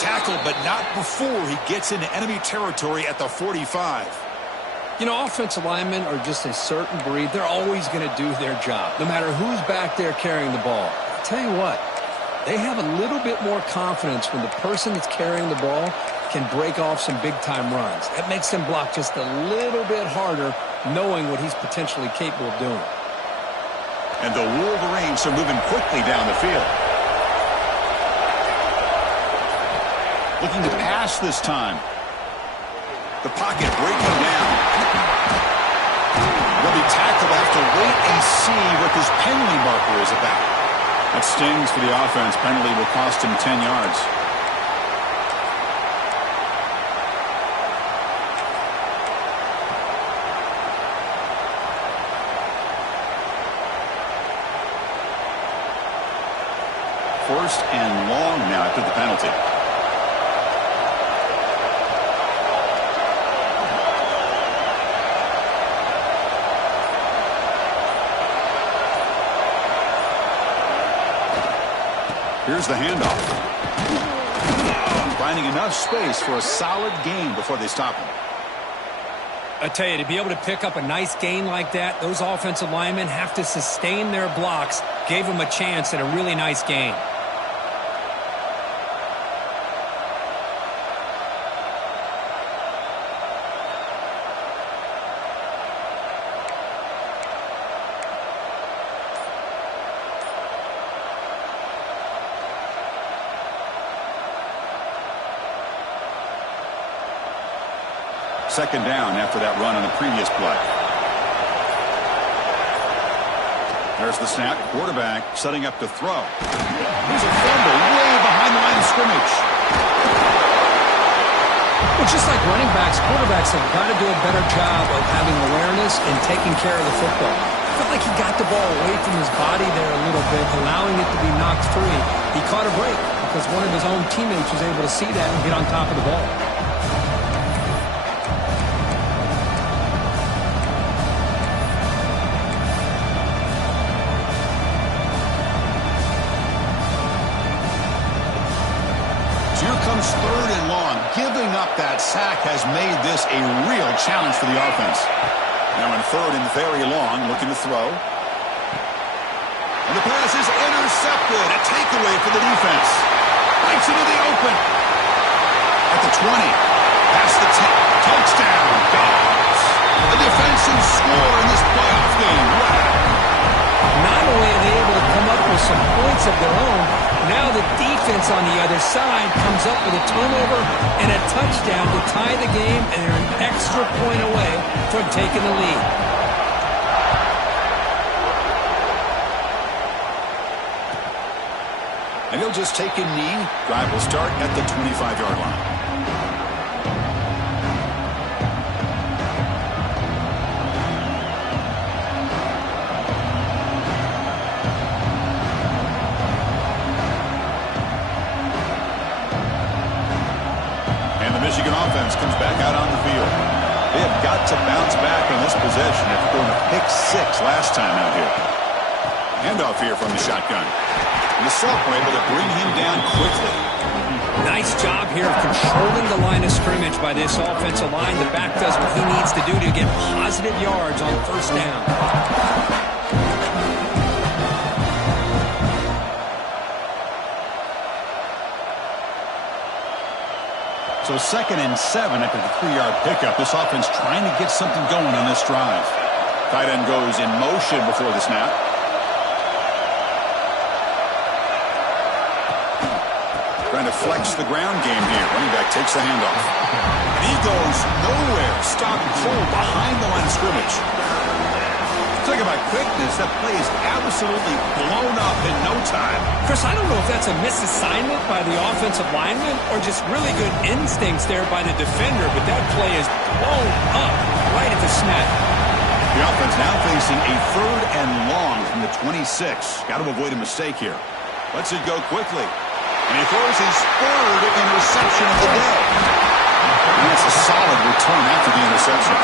Tackle, but not before he gets into enemy territory at the 45. You know, offensive linemen are just a certain breed. They're always going to do their job, no matter who's back there carrying the ball. I'll tell you what, they have a little bit more confidence when the person that's carrying the ball can break off some big-time runs. That makes them block just a little bit harder, knowing what he's potentially capable of doing. And the Wolverines are moving quickly down the field. Looking to pass this time. The pocket breaking down. They'll be tackled. Have to wait and see what this penalty marker is about. That stings for the offense. Penalty will cost him 10 yards. First and long now after the penalty. Here's the handoff. Finding enough space for a solid gain before they stop him. I tell you, to be able to pick up a nice gain like that, those offensive linemen have to sustain their blocks. Gave them a chance at a really nice gain. Second down after that run on the previous play. There's the snap. Quarterback setting up to throw. There's a fumble way behind the line of scrimmage. Well, just like running backs, quarterbacks have got to do a better job of having awareness and taking care of the football. I felt like he got the ball away from his body there a little bit, allowing it to be knocked free. He caught a break because one of his own teammates was able to see that and get on top of the ball. Comes third and long. Giving up that sack has made this a real challenge for the offense. Now in third and very long, looking to throw. And the pass is intercepted. A takeaway for the defense. Bites into the open. At the 20. Past the 10. Touchdown. Dogs. A defensive score in this playoff game. Wow. Not only are they able to come up with some points of their own, now the defense on the other side comes up with a turnover and a touchdown to tie the game, and they're an extra point away from taking the lead. And he'll just take a knee. Drive will start at the 25-yard line. Michigan offense comes back out on the field. They have got to bounce back on this possession after going to pick 6 last time out here. Handoff here from the shotgun. And the Celtics were able to bring him down quickly. Nice job here of controlling the line of scrimmage by this offensive line. The back does what he needs to do to get positive yards on first down. So 2nd and 7 after the 3-yard pickup. This offense trying to get something going on this drive. Tight end goes in motion before the snap. Trying to flex the ground game here. Running back takes the handoff. And he goes nowhere. Stopped cold behind the line of scrimmage. Talk about quickness. That play is absolutely blown up in no time. Chris, I don't know if that's a misassignment by the offensive lineman or just really good instincts there by the defender, but that play is blown up right at the snap. The offense now facing a 3rd and long from the 26. Got to avoid a mistake here. Lets it go quickly. And he throws his 3rd interception of the day. And that's a solid return after the interception.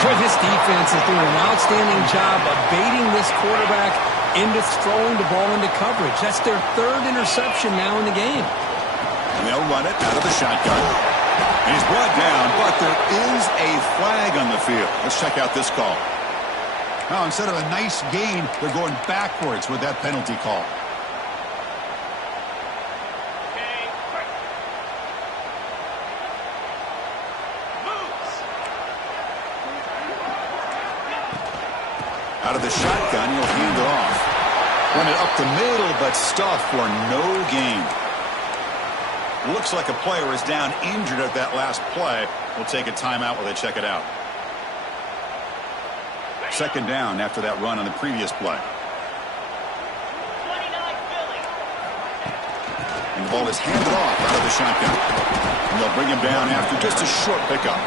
Boy, this defense is doing an outstanding job of baiting this quarterback into throwing the ball into coverage. That's their 3rd interception now in the game. And they'll run it out of the shotgun. And he's brought down, but there is a flag on the field. Let's check out this call. Now, instead of a nice gain, they're going backwards with that penalty call. Out of the shotgun, he'll hand it off. Run it up the middle, but stuffed for no gain. Looks like a player is down injured at that last play. We'll take a timeout while they check it out. 2nd down after that run on the previous play. And the ball is handed off out of the shotgun. And they'll bring him down after just a short pickup.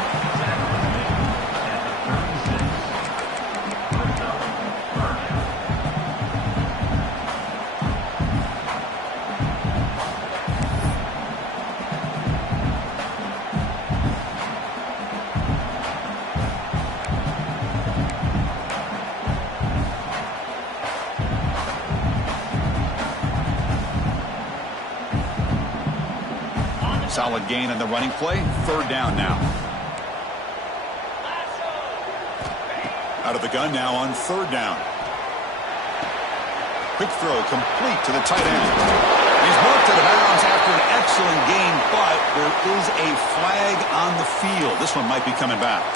Solid gain on the running play. 3rd down now. Out of the gun now on 3rd down. Quick throw complete to the tight end. He's marked out of bounds after an excellent gain, but there is a flag on the field. This one might be coming back.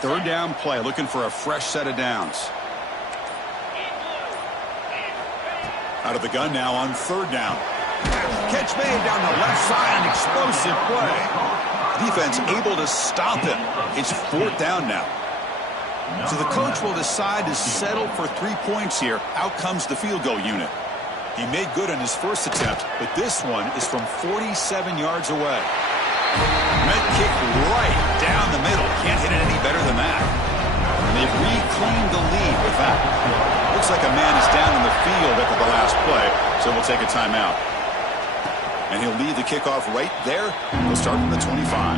Third down play, looking for a fresh set of downs. Out of the gun now on 3rd down. Catch made down the left side, an explosive play. Defense able to stop him. It's 4th down now. So the coach will decide to settle for 3 points here. Out comes the field goal unit. He made good on his first attempt, but this one is from 47 yards away. Red kick right down the middle. Can't hit it any better than that. And they've reclaimed the lead with that. Looks like a man is down in the field after the last play, so we'll take a timeout. And he'll lead the kickoff right there. We'll start from the 25.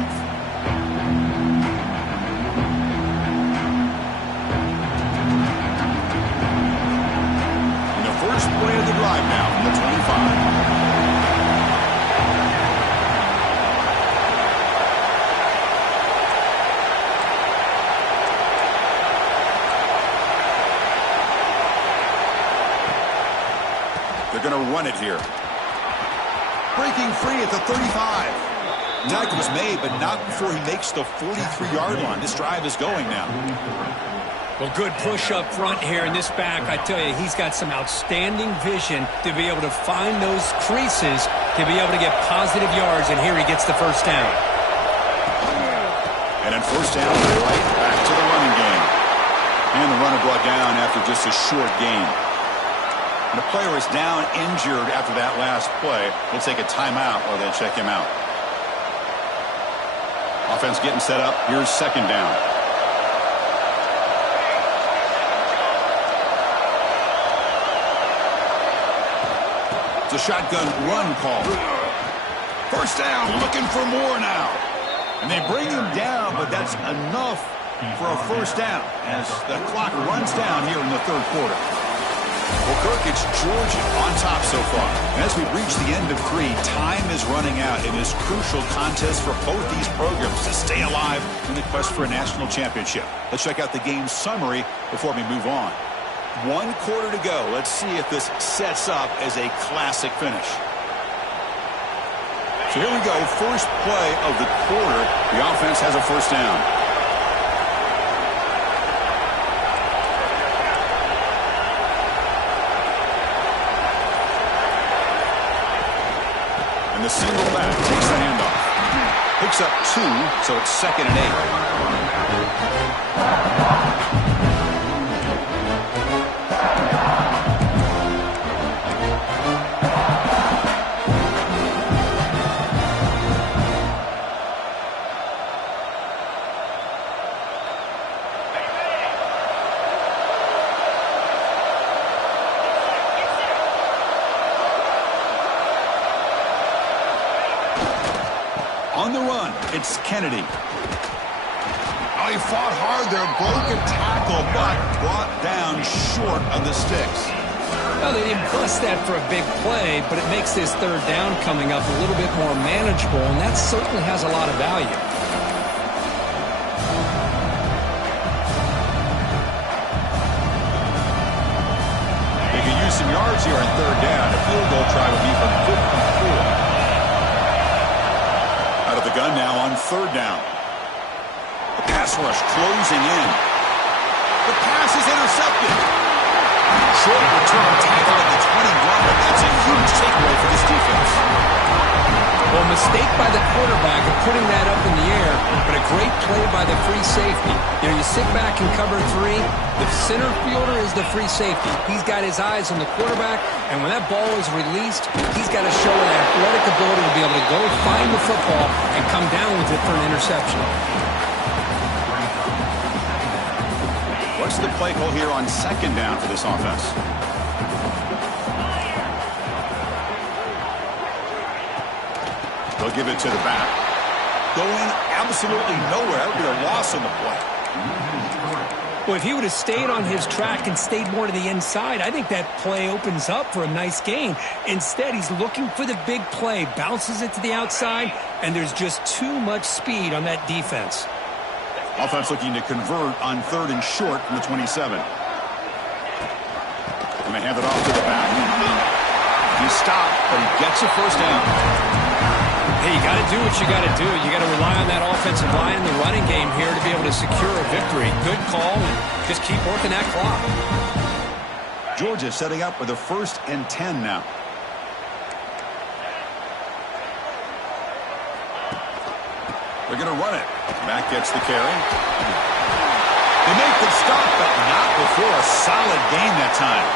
And the first play of the drive now from the 25. They're going to run it here. Breaking free at the 35. Tackle was made, but not before he makes the 43-yard line. This drive is going now. Well, good push up front here in this back. I tell you, he's got some outstanding vision to be able to find those creases, to be able to get positive yards, and here he gets the first down. And then first down, right back to the running game. And the runner brought down after just a short gain. And the player is down injured after that last play. We'll take a timeout while they check him out. Offense getting set up. Here's 2nd down. It's a shotgun run call. First down, looking for more now. And they bring him down, but that's enough for a first down as the clock runs down here in the third quarter. Well, Kirk, it's Georgia on top so far. And as we reach the end of 3, time is running out in this crucial contest for both these programs to stay alive in the quest for a national championship. Let's check out the game summary before we move on. 1 quarter to go. Let's see if this sets up as a classic finish. So here we go. First play of the quarter. The offense has a first down. And the single back takes the handoff. Picks up 2, so it's 2nd and 8. On the run, it's Kennedy. Oh, he fought hard there, broke a tackle, but brought down short of the sticks. Well, they didn't bust that for a big play, but it makes this third down coming up a little bit more manageable, and that certainly has a lot of value. They can use some yards here on third down. A field goal try would be from 54. Out of the gun now on third down. The pass rush closing in. The pass is intercepted. Short return tackle at the 21, but that's a huge takeaway for this defense. Well, mistake by the quarterback of putting that up in the air, but a great play by the free safety. You know, you sit back and cover 3. The center fielder is the free safety. He's got his eyes on the quarterback, and when that ball is released, he's got to show an athletic ability to be able to go find the football and come down with it for an interception. What's the play call here on 2nd down for this offense? They'll give it to the back. Going absolutely nowhere. That would be a loss on the play. Well, if he would have stayed on his track and stayed more to the inside, I think that play opens up for a nice gain. Instead, he's looking for the big play, bounces it to the outside, and there's just too much speed on that defense. Offense looking to convert on 3rd and short from the 27. And they hand it off to the back. He stopped, but he gets a first down. Hey, you got to do what you got to do. You got to rely on that offensive line in the running game here to be able to secure a victory. Good call, and just keep working that clock. Georgia setting up with a 1st and 10 now. They're going to run it. Back gets the carry. They make the stop, but not before a solid gain that time.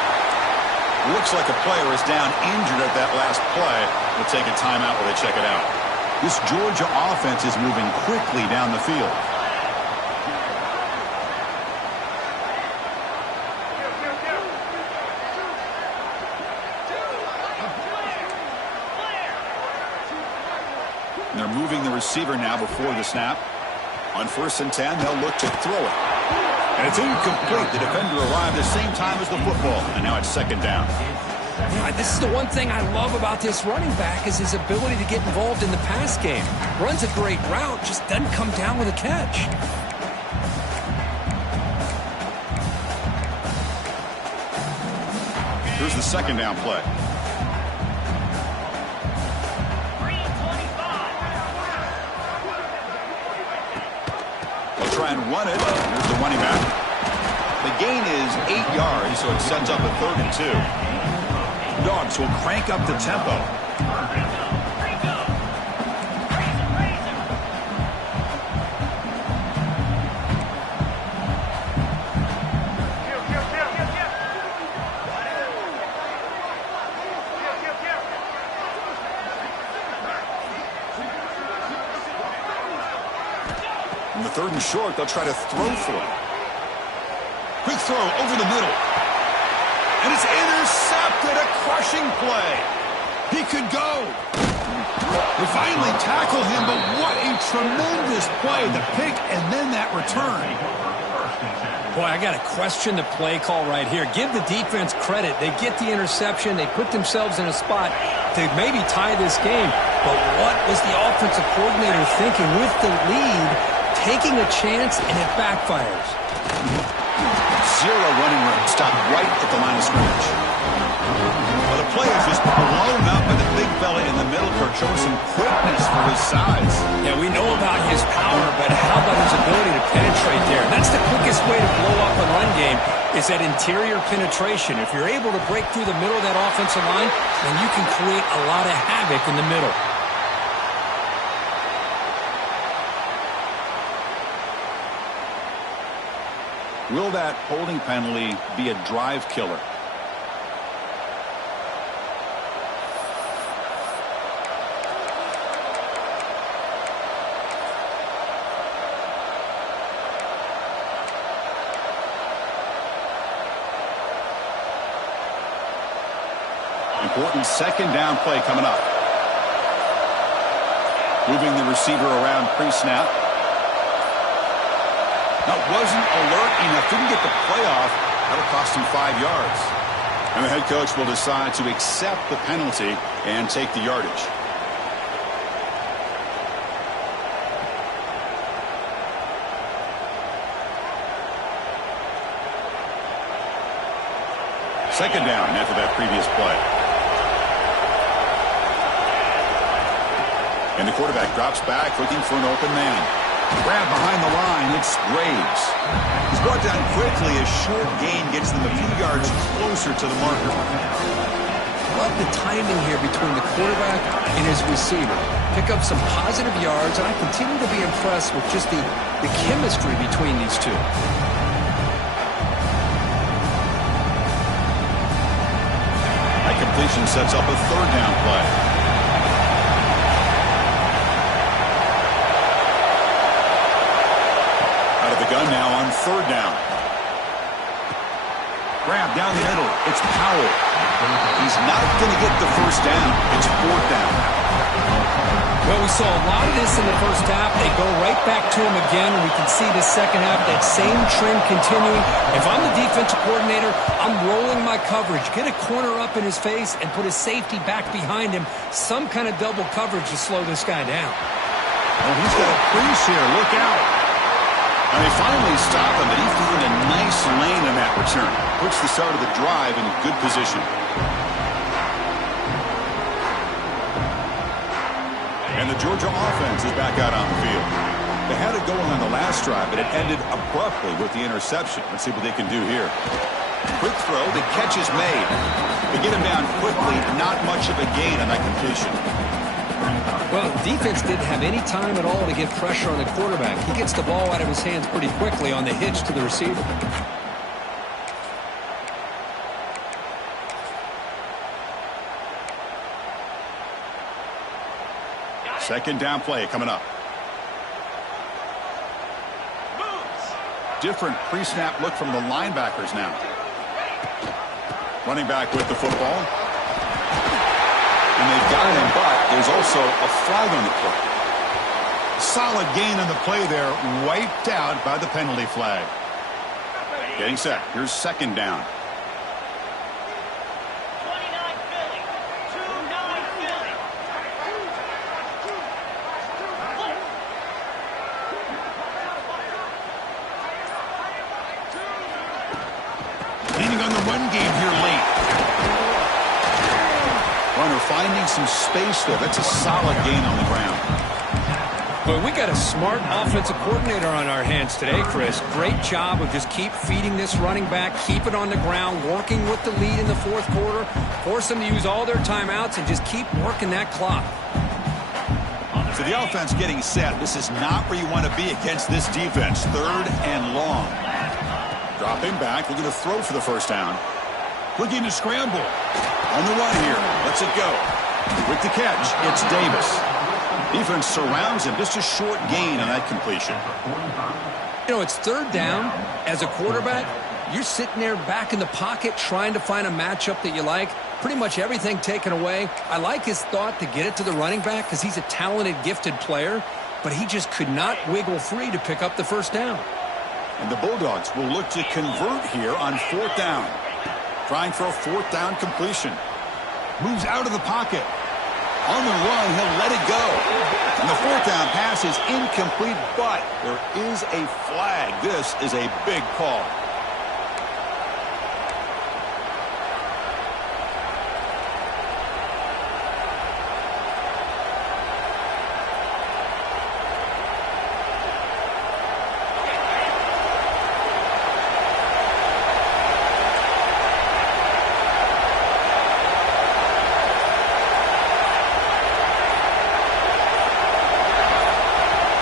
Looks like a player is down injured at that last play. We'll take a timeout while they check it out. This Georgia offense is moving quickly down the field. And they're moving the receiver now before the snap. On 1st and 10, they'll look to throw it. And it's incomplete. The defender arrived at the same time as the football. And now it's 2nd down. Yeah, this is the one thing I love about this running back is his ability to get involved in the pass game. Runs a great route, just doesn't come down with a catch. Here's the 2nd down play. They'll try and run it. Here's the running back. The gain is 8 yards, so it sets up a 3rd and 2. Dogs will crank up the tempo. On the 3rd and short, they'll try to throw for it. Quick throw over the middle. And it's intercepted, a crushing play. He could go. They finally tackle him, but what a tremendous play. The pick and then that return. Boy, I got to question the play call right here. Give the defense credit. They get the interception. They put themselves in a spot to maybe tie this game. But what was the offensive coordinator thinking with the lead, taking a chance, and it backfires? Zero running room. Stopped right at the line of scrimmage. Well, the play is just blown up by the big fella in the middle, Kirk, showing some quickness for his size. Yeah, we know about his power, but how about his ability to penetrate there? That's the quickest way to blow up a run game, is that interior penetration. If you're able to break through the middle of that offensive line, then you can create a lot of havoc in the middle. Will that holding penalty be a drive killer? Important second down play coming up. Moving the receiver around pre-snap. That wasn't alert enough. Didn't get the play off. That'll cost him 5 yards. And the head coach will decide to accept the penalty and take the yardage. Second down after that previous play. And the quarterback drops back looking for an open man. Grab behind the line. It's Graves. He's brought down quickly. A short gain gets them a few yards closer to the marker. Love the timing here between the quarterback and his receiver. Pick up some positive yards, and I continue to be impressed with just the chemistry between these two. That completion sets up a third down play. The gun now on third down. Grab down the middle. It's Powell. He's not going to get the first down. It's fourth down. Well, we saw a lot of this in the first half. They go right back to him again. We can see the second half, that same trend continuing. If I'm the defensive coordinator, I'm rolling my coverage. Get a corner up in his face and put a safety back behind him. Some kind of double coverage to slow this guy down. Oh, he's got a crease here. Look out. And they finally stop him, but he found a nice lane in that return. Puts the start of the drive in good position. And the Georgia offense is back out on the field. They had it going on the last drive, but it ended abruptly with the interception. Let's see what they can do here. Quick throw, the catch is made. They get him down quickly, not much of a gain on that completion. Well, defense didn't have any time at all to get pressure on the quarterback. He gets the ball out of his hands pretty quickly on the hitch to the receiver. Second down play coming up. Different pre-snap look from the linebackers now. Running back with the football. And they've got him, but there's also a flag on the play. Solid gain on the play there, wiped out by the penalty flag. Getting set. Here's second down. Leaning on the run game here late. Runner finding some space there. That's a solid gain on the ground. Well, we got a smart offensive coordinator on our hands today, Chris. Great job of just keep feeding this running back, keep it on the ground, working with the lead in the fourth quarter, force them to use all their timeouts, and just keep working that clock. So the offense getting set. This is not where you want to be against this defense. Third and long. Dropping back, looking to throw for the first down. Looking to scramble. On the run here. Lets it go. With the catch, it's Davis. Defense surrounds him. Just a short gain on that completion. You know, it's third down. As a quarterback, You're sitting there back in the pocket trying to find a matchup that you like. Pretty much everything taken away. I like his thought to get it to the running back because he's a talented, gifted player, but he just could not wiggle free to pick up the first down. And the Bulldogs will look to convert here on fourth down. Trying for a fourth down completion. Moves out of the pocket. On the run, he'll let it go. And the fourth down pass is incomplete, but there is a flag. This is a big call.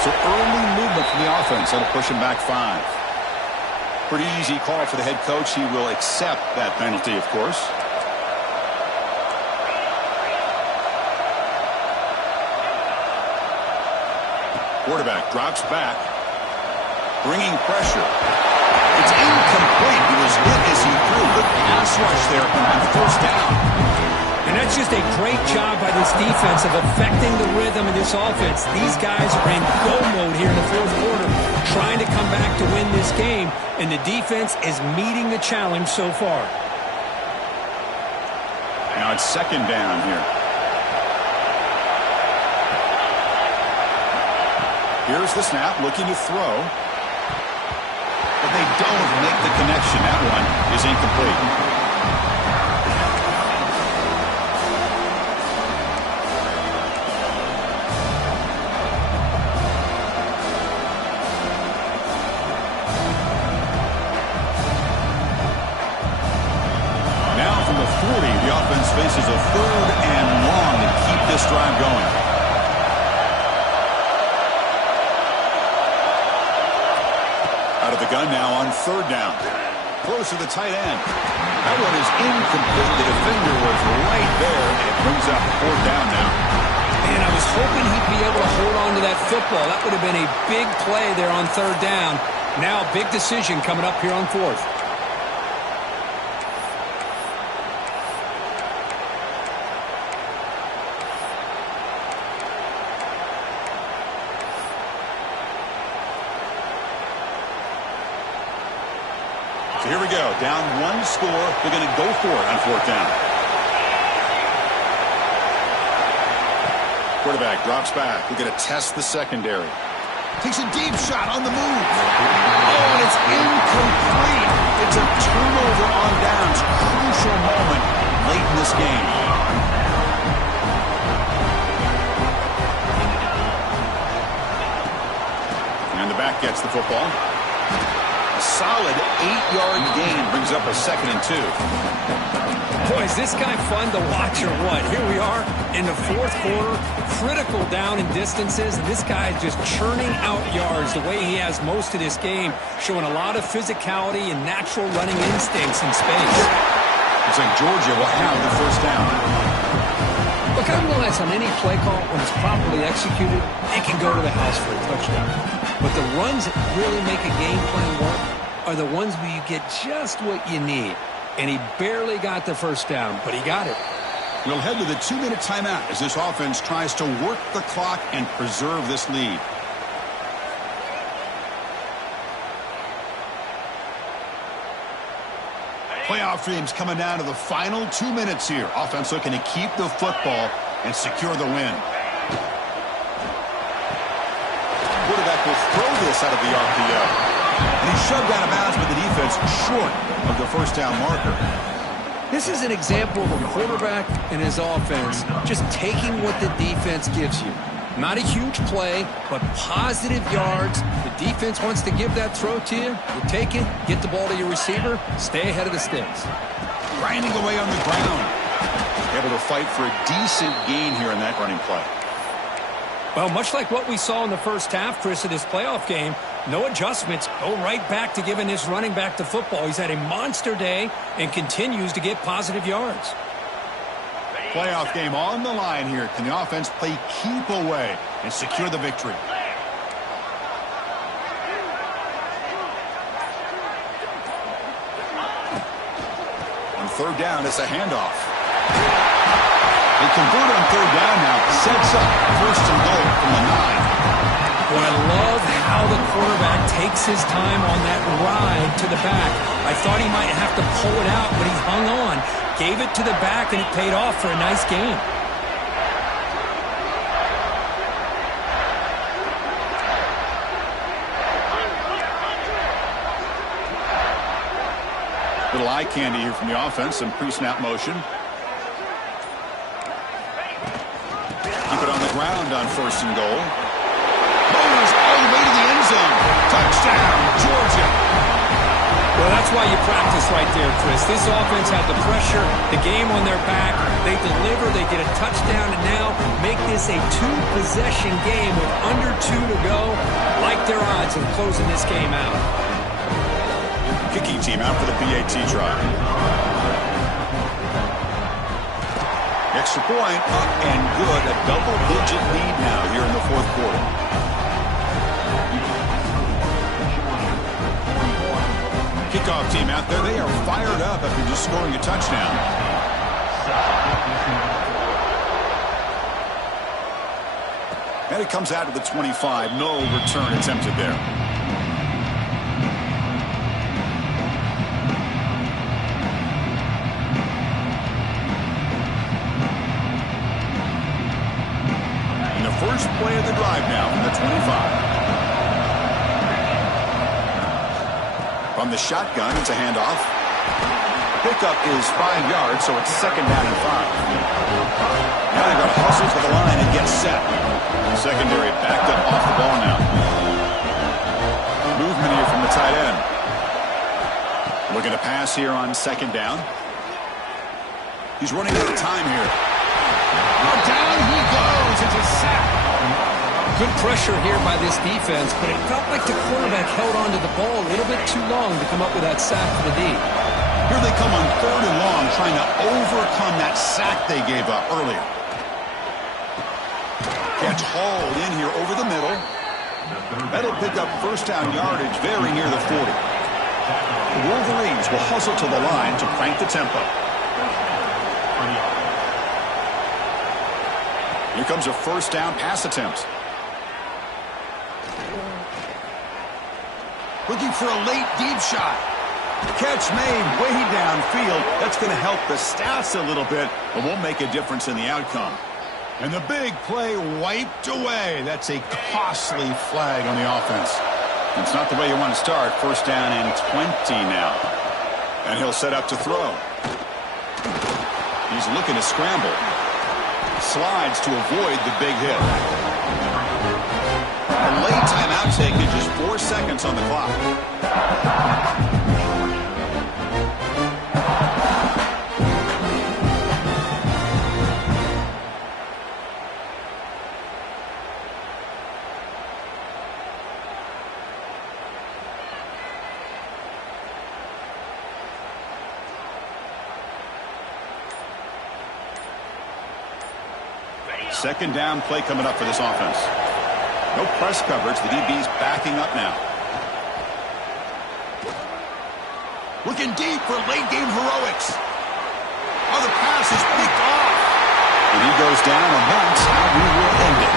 So early movement from the offense. That'll push him back 5. Pretty easy call for the head coach. He will accept that penalty, of course. Quarterback drops back. Bringing pressure. It's incomplete. He was hit as he threw. Good pass rush there on first down. And that's just a great job by this defense of affecting the rhythm of this offense. These guys are in go mode here in the fourth quarter, trying to come back to win this game, and the defense is meeting the challenge so far. Now it's second down here. Here's the snap, looking to throw. But they don't make the connection. That one is incomplete. Faces a third and long to keep this drive going. Out of the gun now on third down. Close to the tight end. That one is incomplete. The defender was right there, and it brings up fourth down now. Man, I was hoping he'd be able to hold on to that football. That would have been a big play there on third down. Now, big decision coming up here on fourth. So here we go. Down one score. They're going to go for it on fourth down. Quarterback drops back. We're going to test the secondary. Takes a deep shot on the move. Oh, and it's incomplete. It's a turnover on downs. Crucial moment late in this game. And the back gets the football. Solid 8-yard gain brings up a 2nd and 2. Boy, is this guy fun to watch or what? Here we are in the fourth quarter, critical down in distances, and this guy is just churning out yards the way he has most of this game, showing a lot of physicality and natural running instincts in space. Looks like Georgia will have the first down. Look, I realize on any play call, when it's properly executed, it can go to the house for a touchdown. But the runs that really make a game plan work are the ones where you get just what you need. And he barely got the first down, but he got it. We'll head to the 2-minute timeout as this offense tries to work the clock and preserve this lead. Playoff dreams coming down to the final 2 minutes here. Offense looking to keep the football and secure the win. Quarterback will throw this out of the RPO. And he's shoved out of bounds with the defense short of the first down marker. This is an example of a quarterback and his offense just taking what the defense gives you. Not a huge play, but positive yards. The defense wants to give that throw to you. You take it, get the ball to your receiver, stay ahead of the sticks. Grinding away on the ground. Able to fight for a decent gain here in that running play. Well, much like what we saw in the first half, Chris, of this playoff game, no adjustments. Go right back to giving this running back the football. He's had a monster day and continues to get positive yards. Playoff game on the line here. Can the offense play keep away and secure the victory? On third down, it's a handoff. They convert on third down now. Sets up first and goal from the 9. Well, I love how the quarterback takes his time on that ride to the back. I thought he might have to pull it out, but he hung on. Gave it to the back, and it paid off for a nice gain. Little eye candy here from the offense. Some pre-snap motion. Keep it on the ground on first and goal. Goes all the way to the end zone. Touchdown, Georgia. Well, that's why you practice right there, Chris. This offense had the pressure, the game on their back. They deliver, they get a touchdown, and now make this a two-possession game with under 2 to go. Like their odds of closing this game out. Kicking team out for the PAT try. Extra point up and good. A double-digit lead now here in the fourth quarter. Kickoff team out there. They are fired up after just scoring a touchdown. And it comes out to the 25. No return attempted there. First play of the drive now from the 25. From the shotgun, it's a handoff. Pickup is 5 yards, so it's second down and 5. Now they've got to hustle to the line and get set. Secondary backed up off the ball now. Movement here from the tight end. Looking to pass here on second down. He's running out of time here. Down he goes. It's a sack. Good pressure here by this defense, but it felt like the quarterback held on to the ball a little bit too long to come up with that sack for the D. Here they come on third and long, trying to overcome that sack they gave up earlier. Catch hauled in here over the middle. That'll pick up first down yardage very near the 40. The Wolverines will hustle to the line to crank the tempo. Here comes a first down pass attempt. Looking for a late deep shot. Catch made way downfield. That's going to help the stats a little bit, but won't make a difference in the outcome. And the big play wiped away. That's a costly flag on the offense. It's not the way you want to start. First down and 20 now. And he'll set up to throw. He's looking to scramble. Slides to avoid the big hit. A late timeout taken, just 4 seconds on the clock. Second down play coming up for this offense. No press coverage. The DB's backing up now. Looking deep for late game heroics. Oh, the pass is picked off. And he goes down, and that's how we will end it.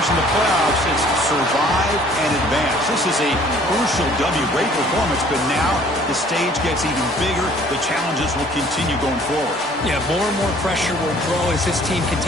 In the playoffs, it's survive and advance. This is a crucial W. Great performance, but now the stage gets even bigger. The challenges will continue going forward. Yeah, more and more pressure will grow as this team continues.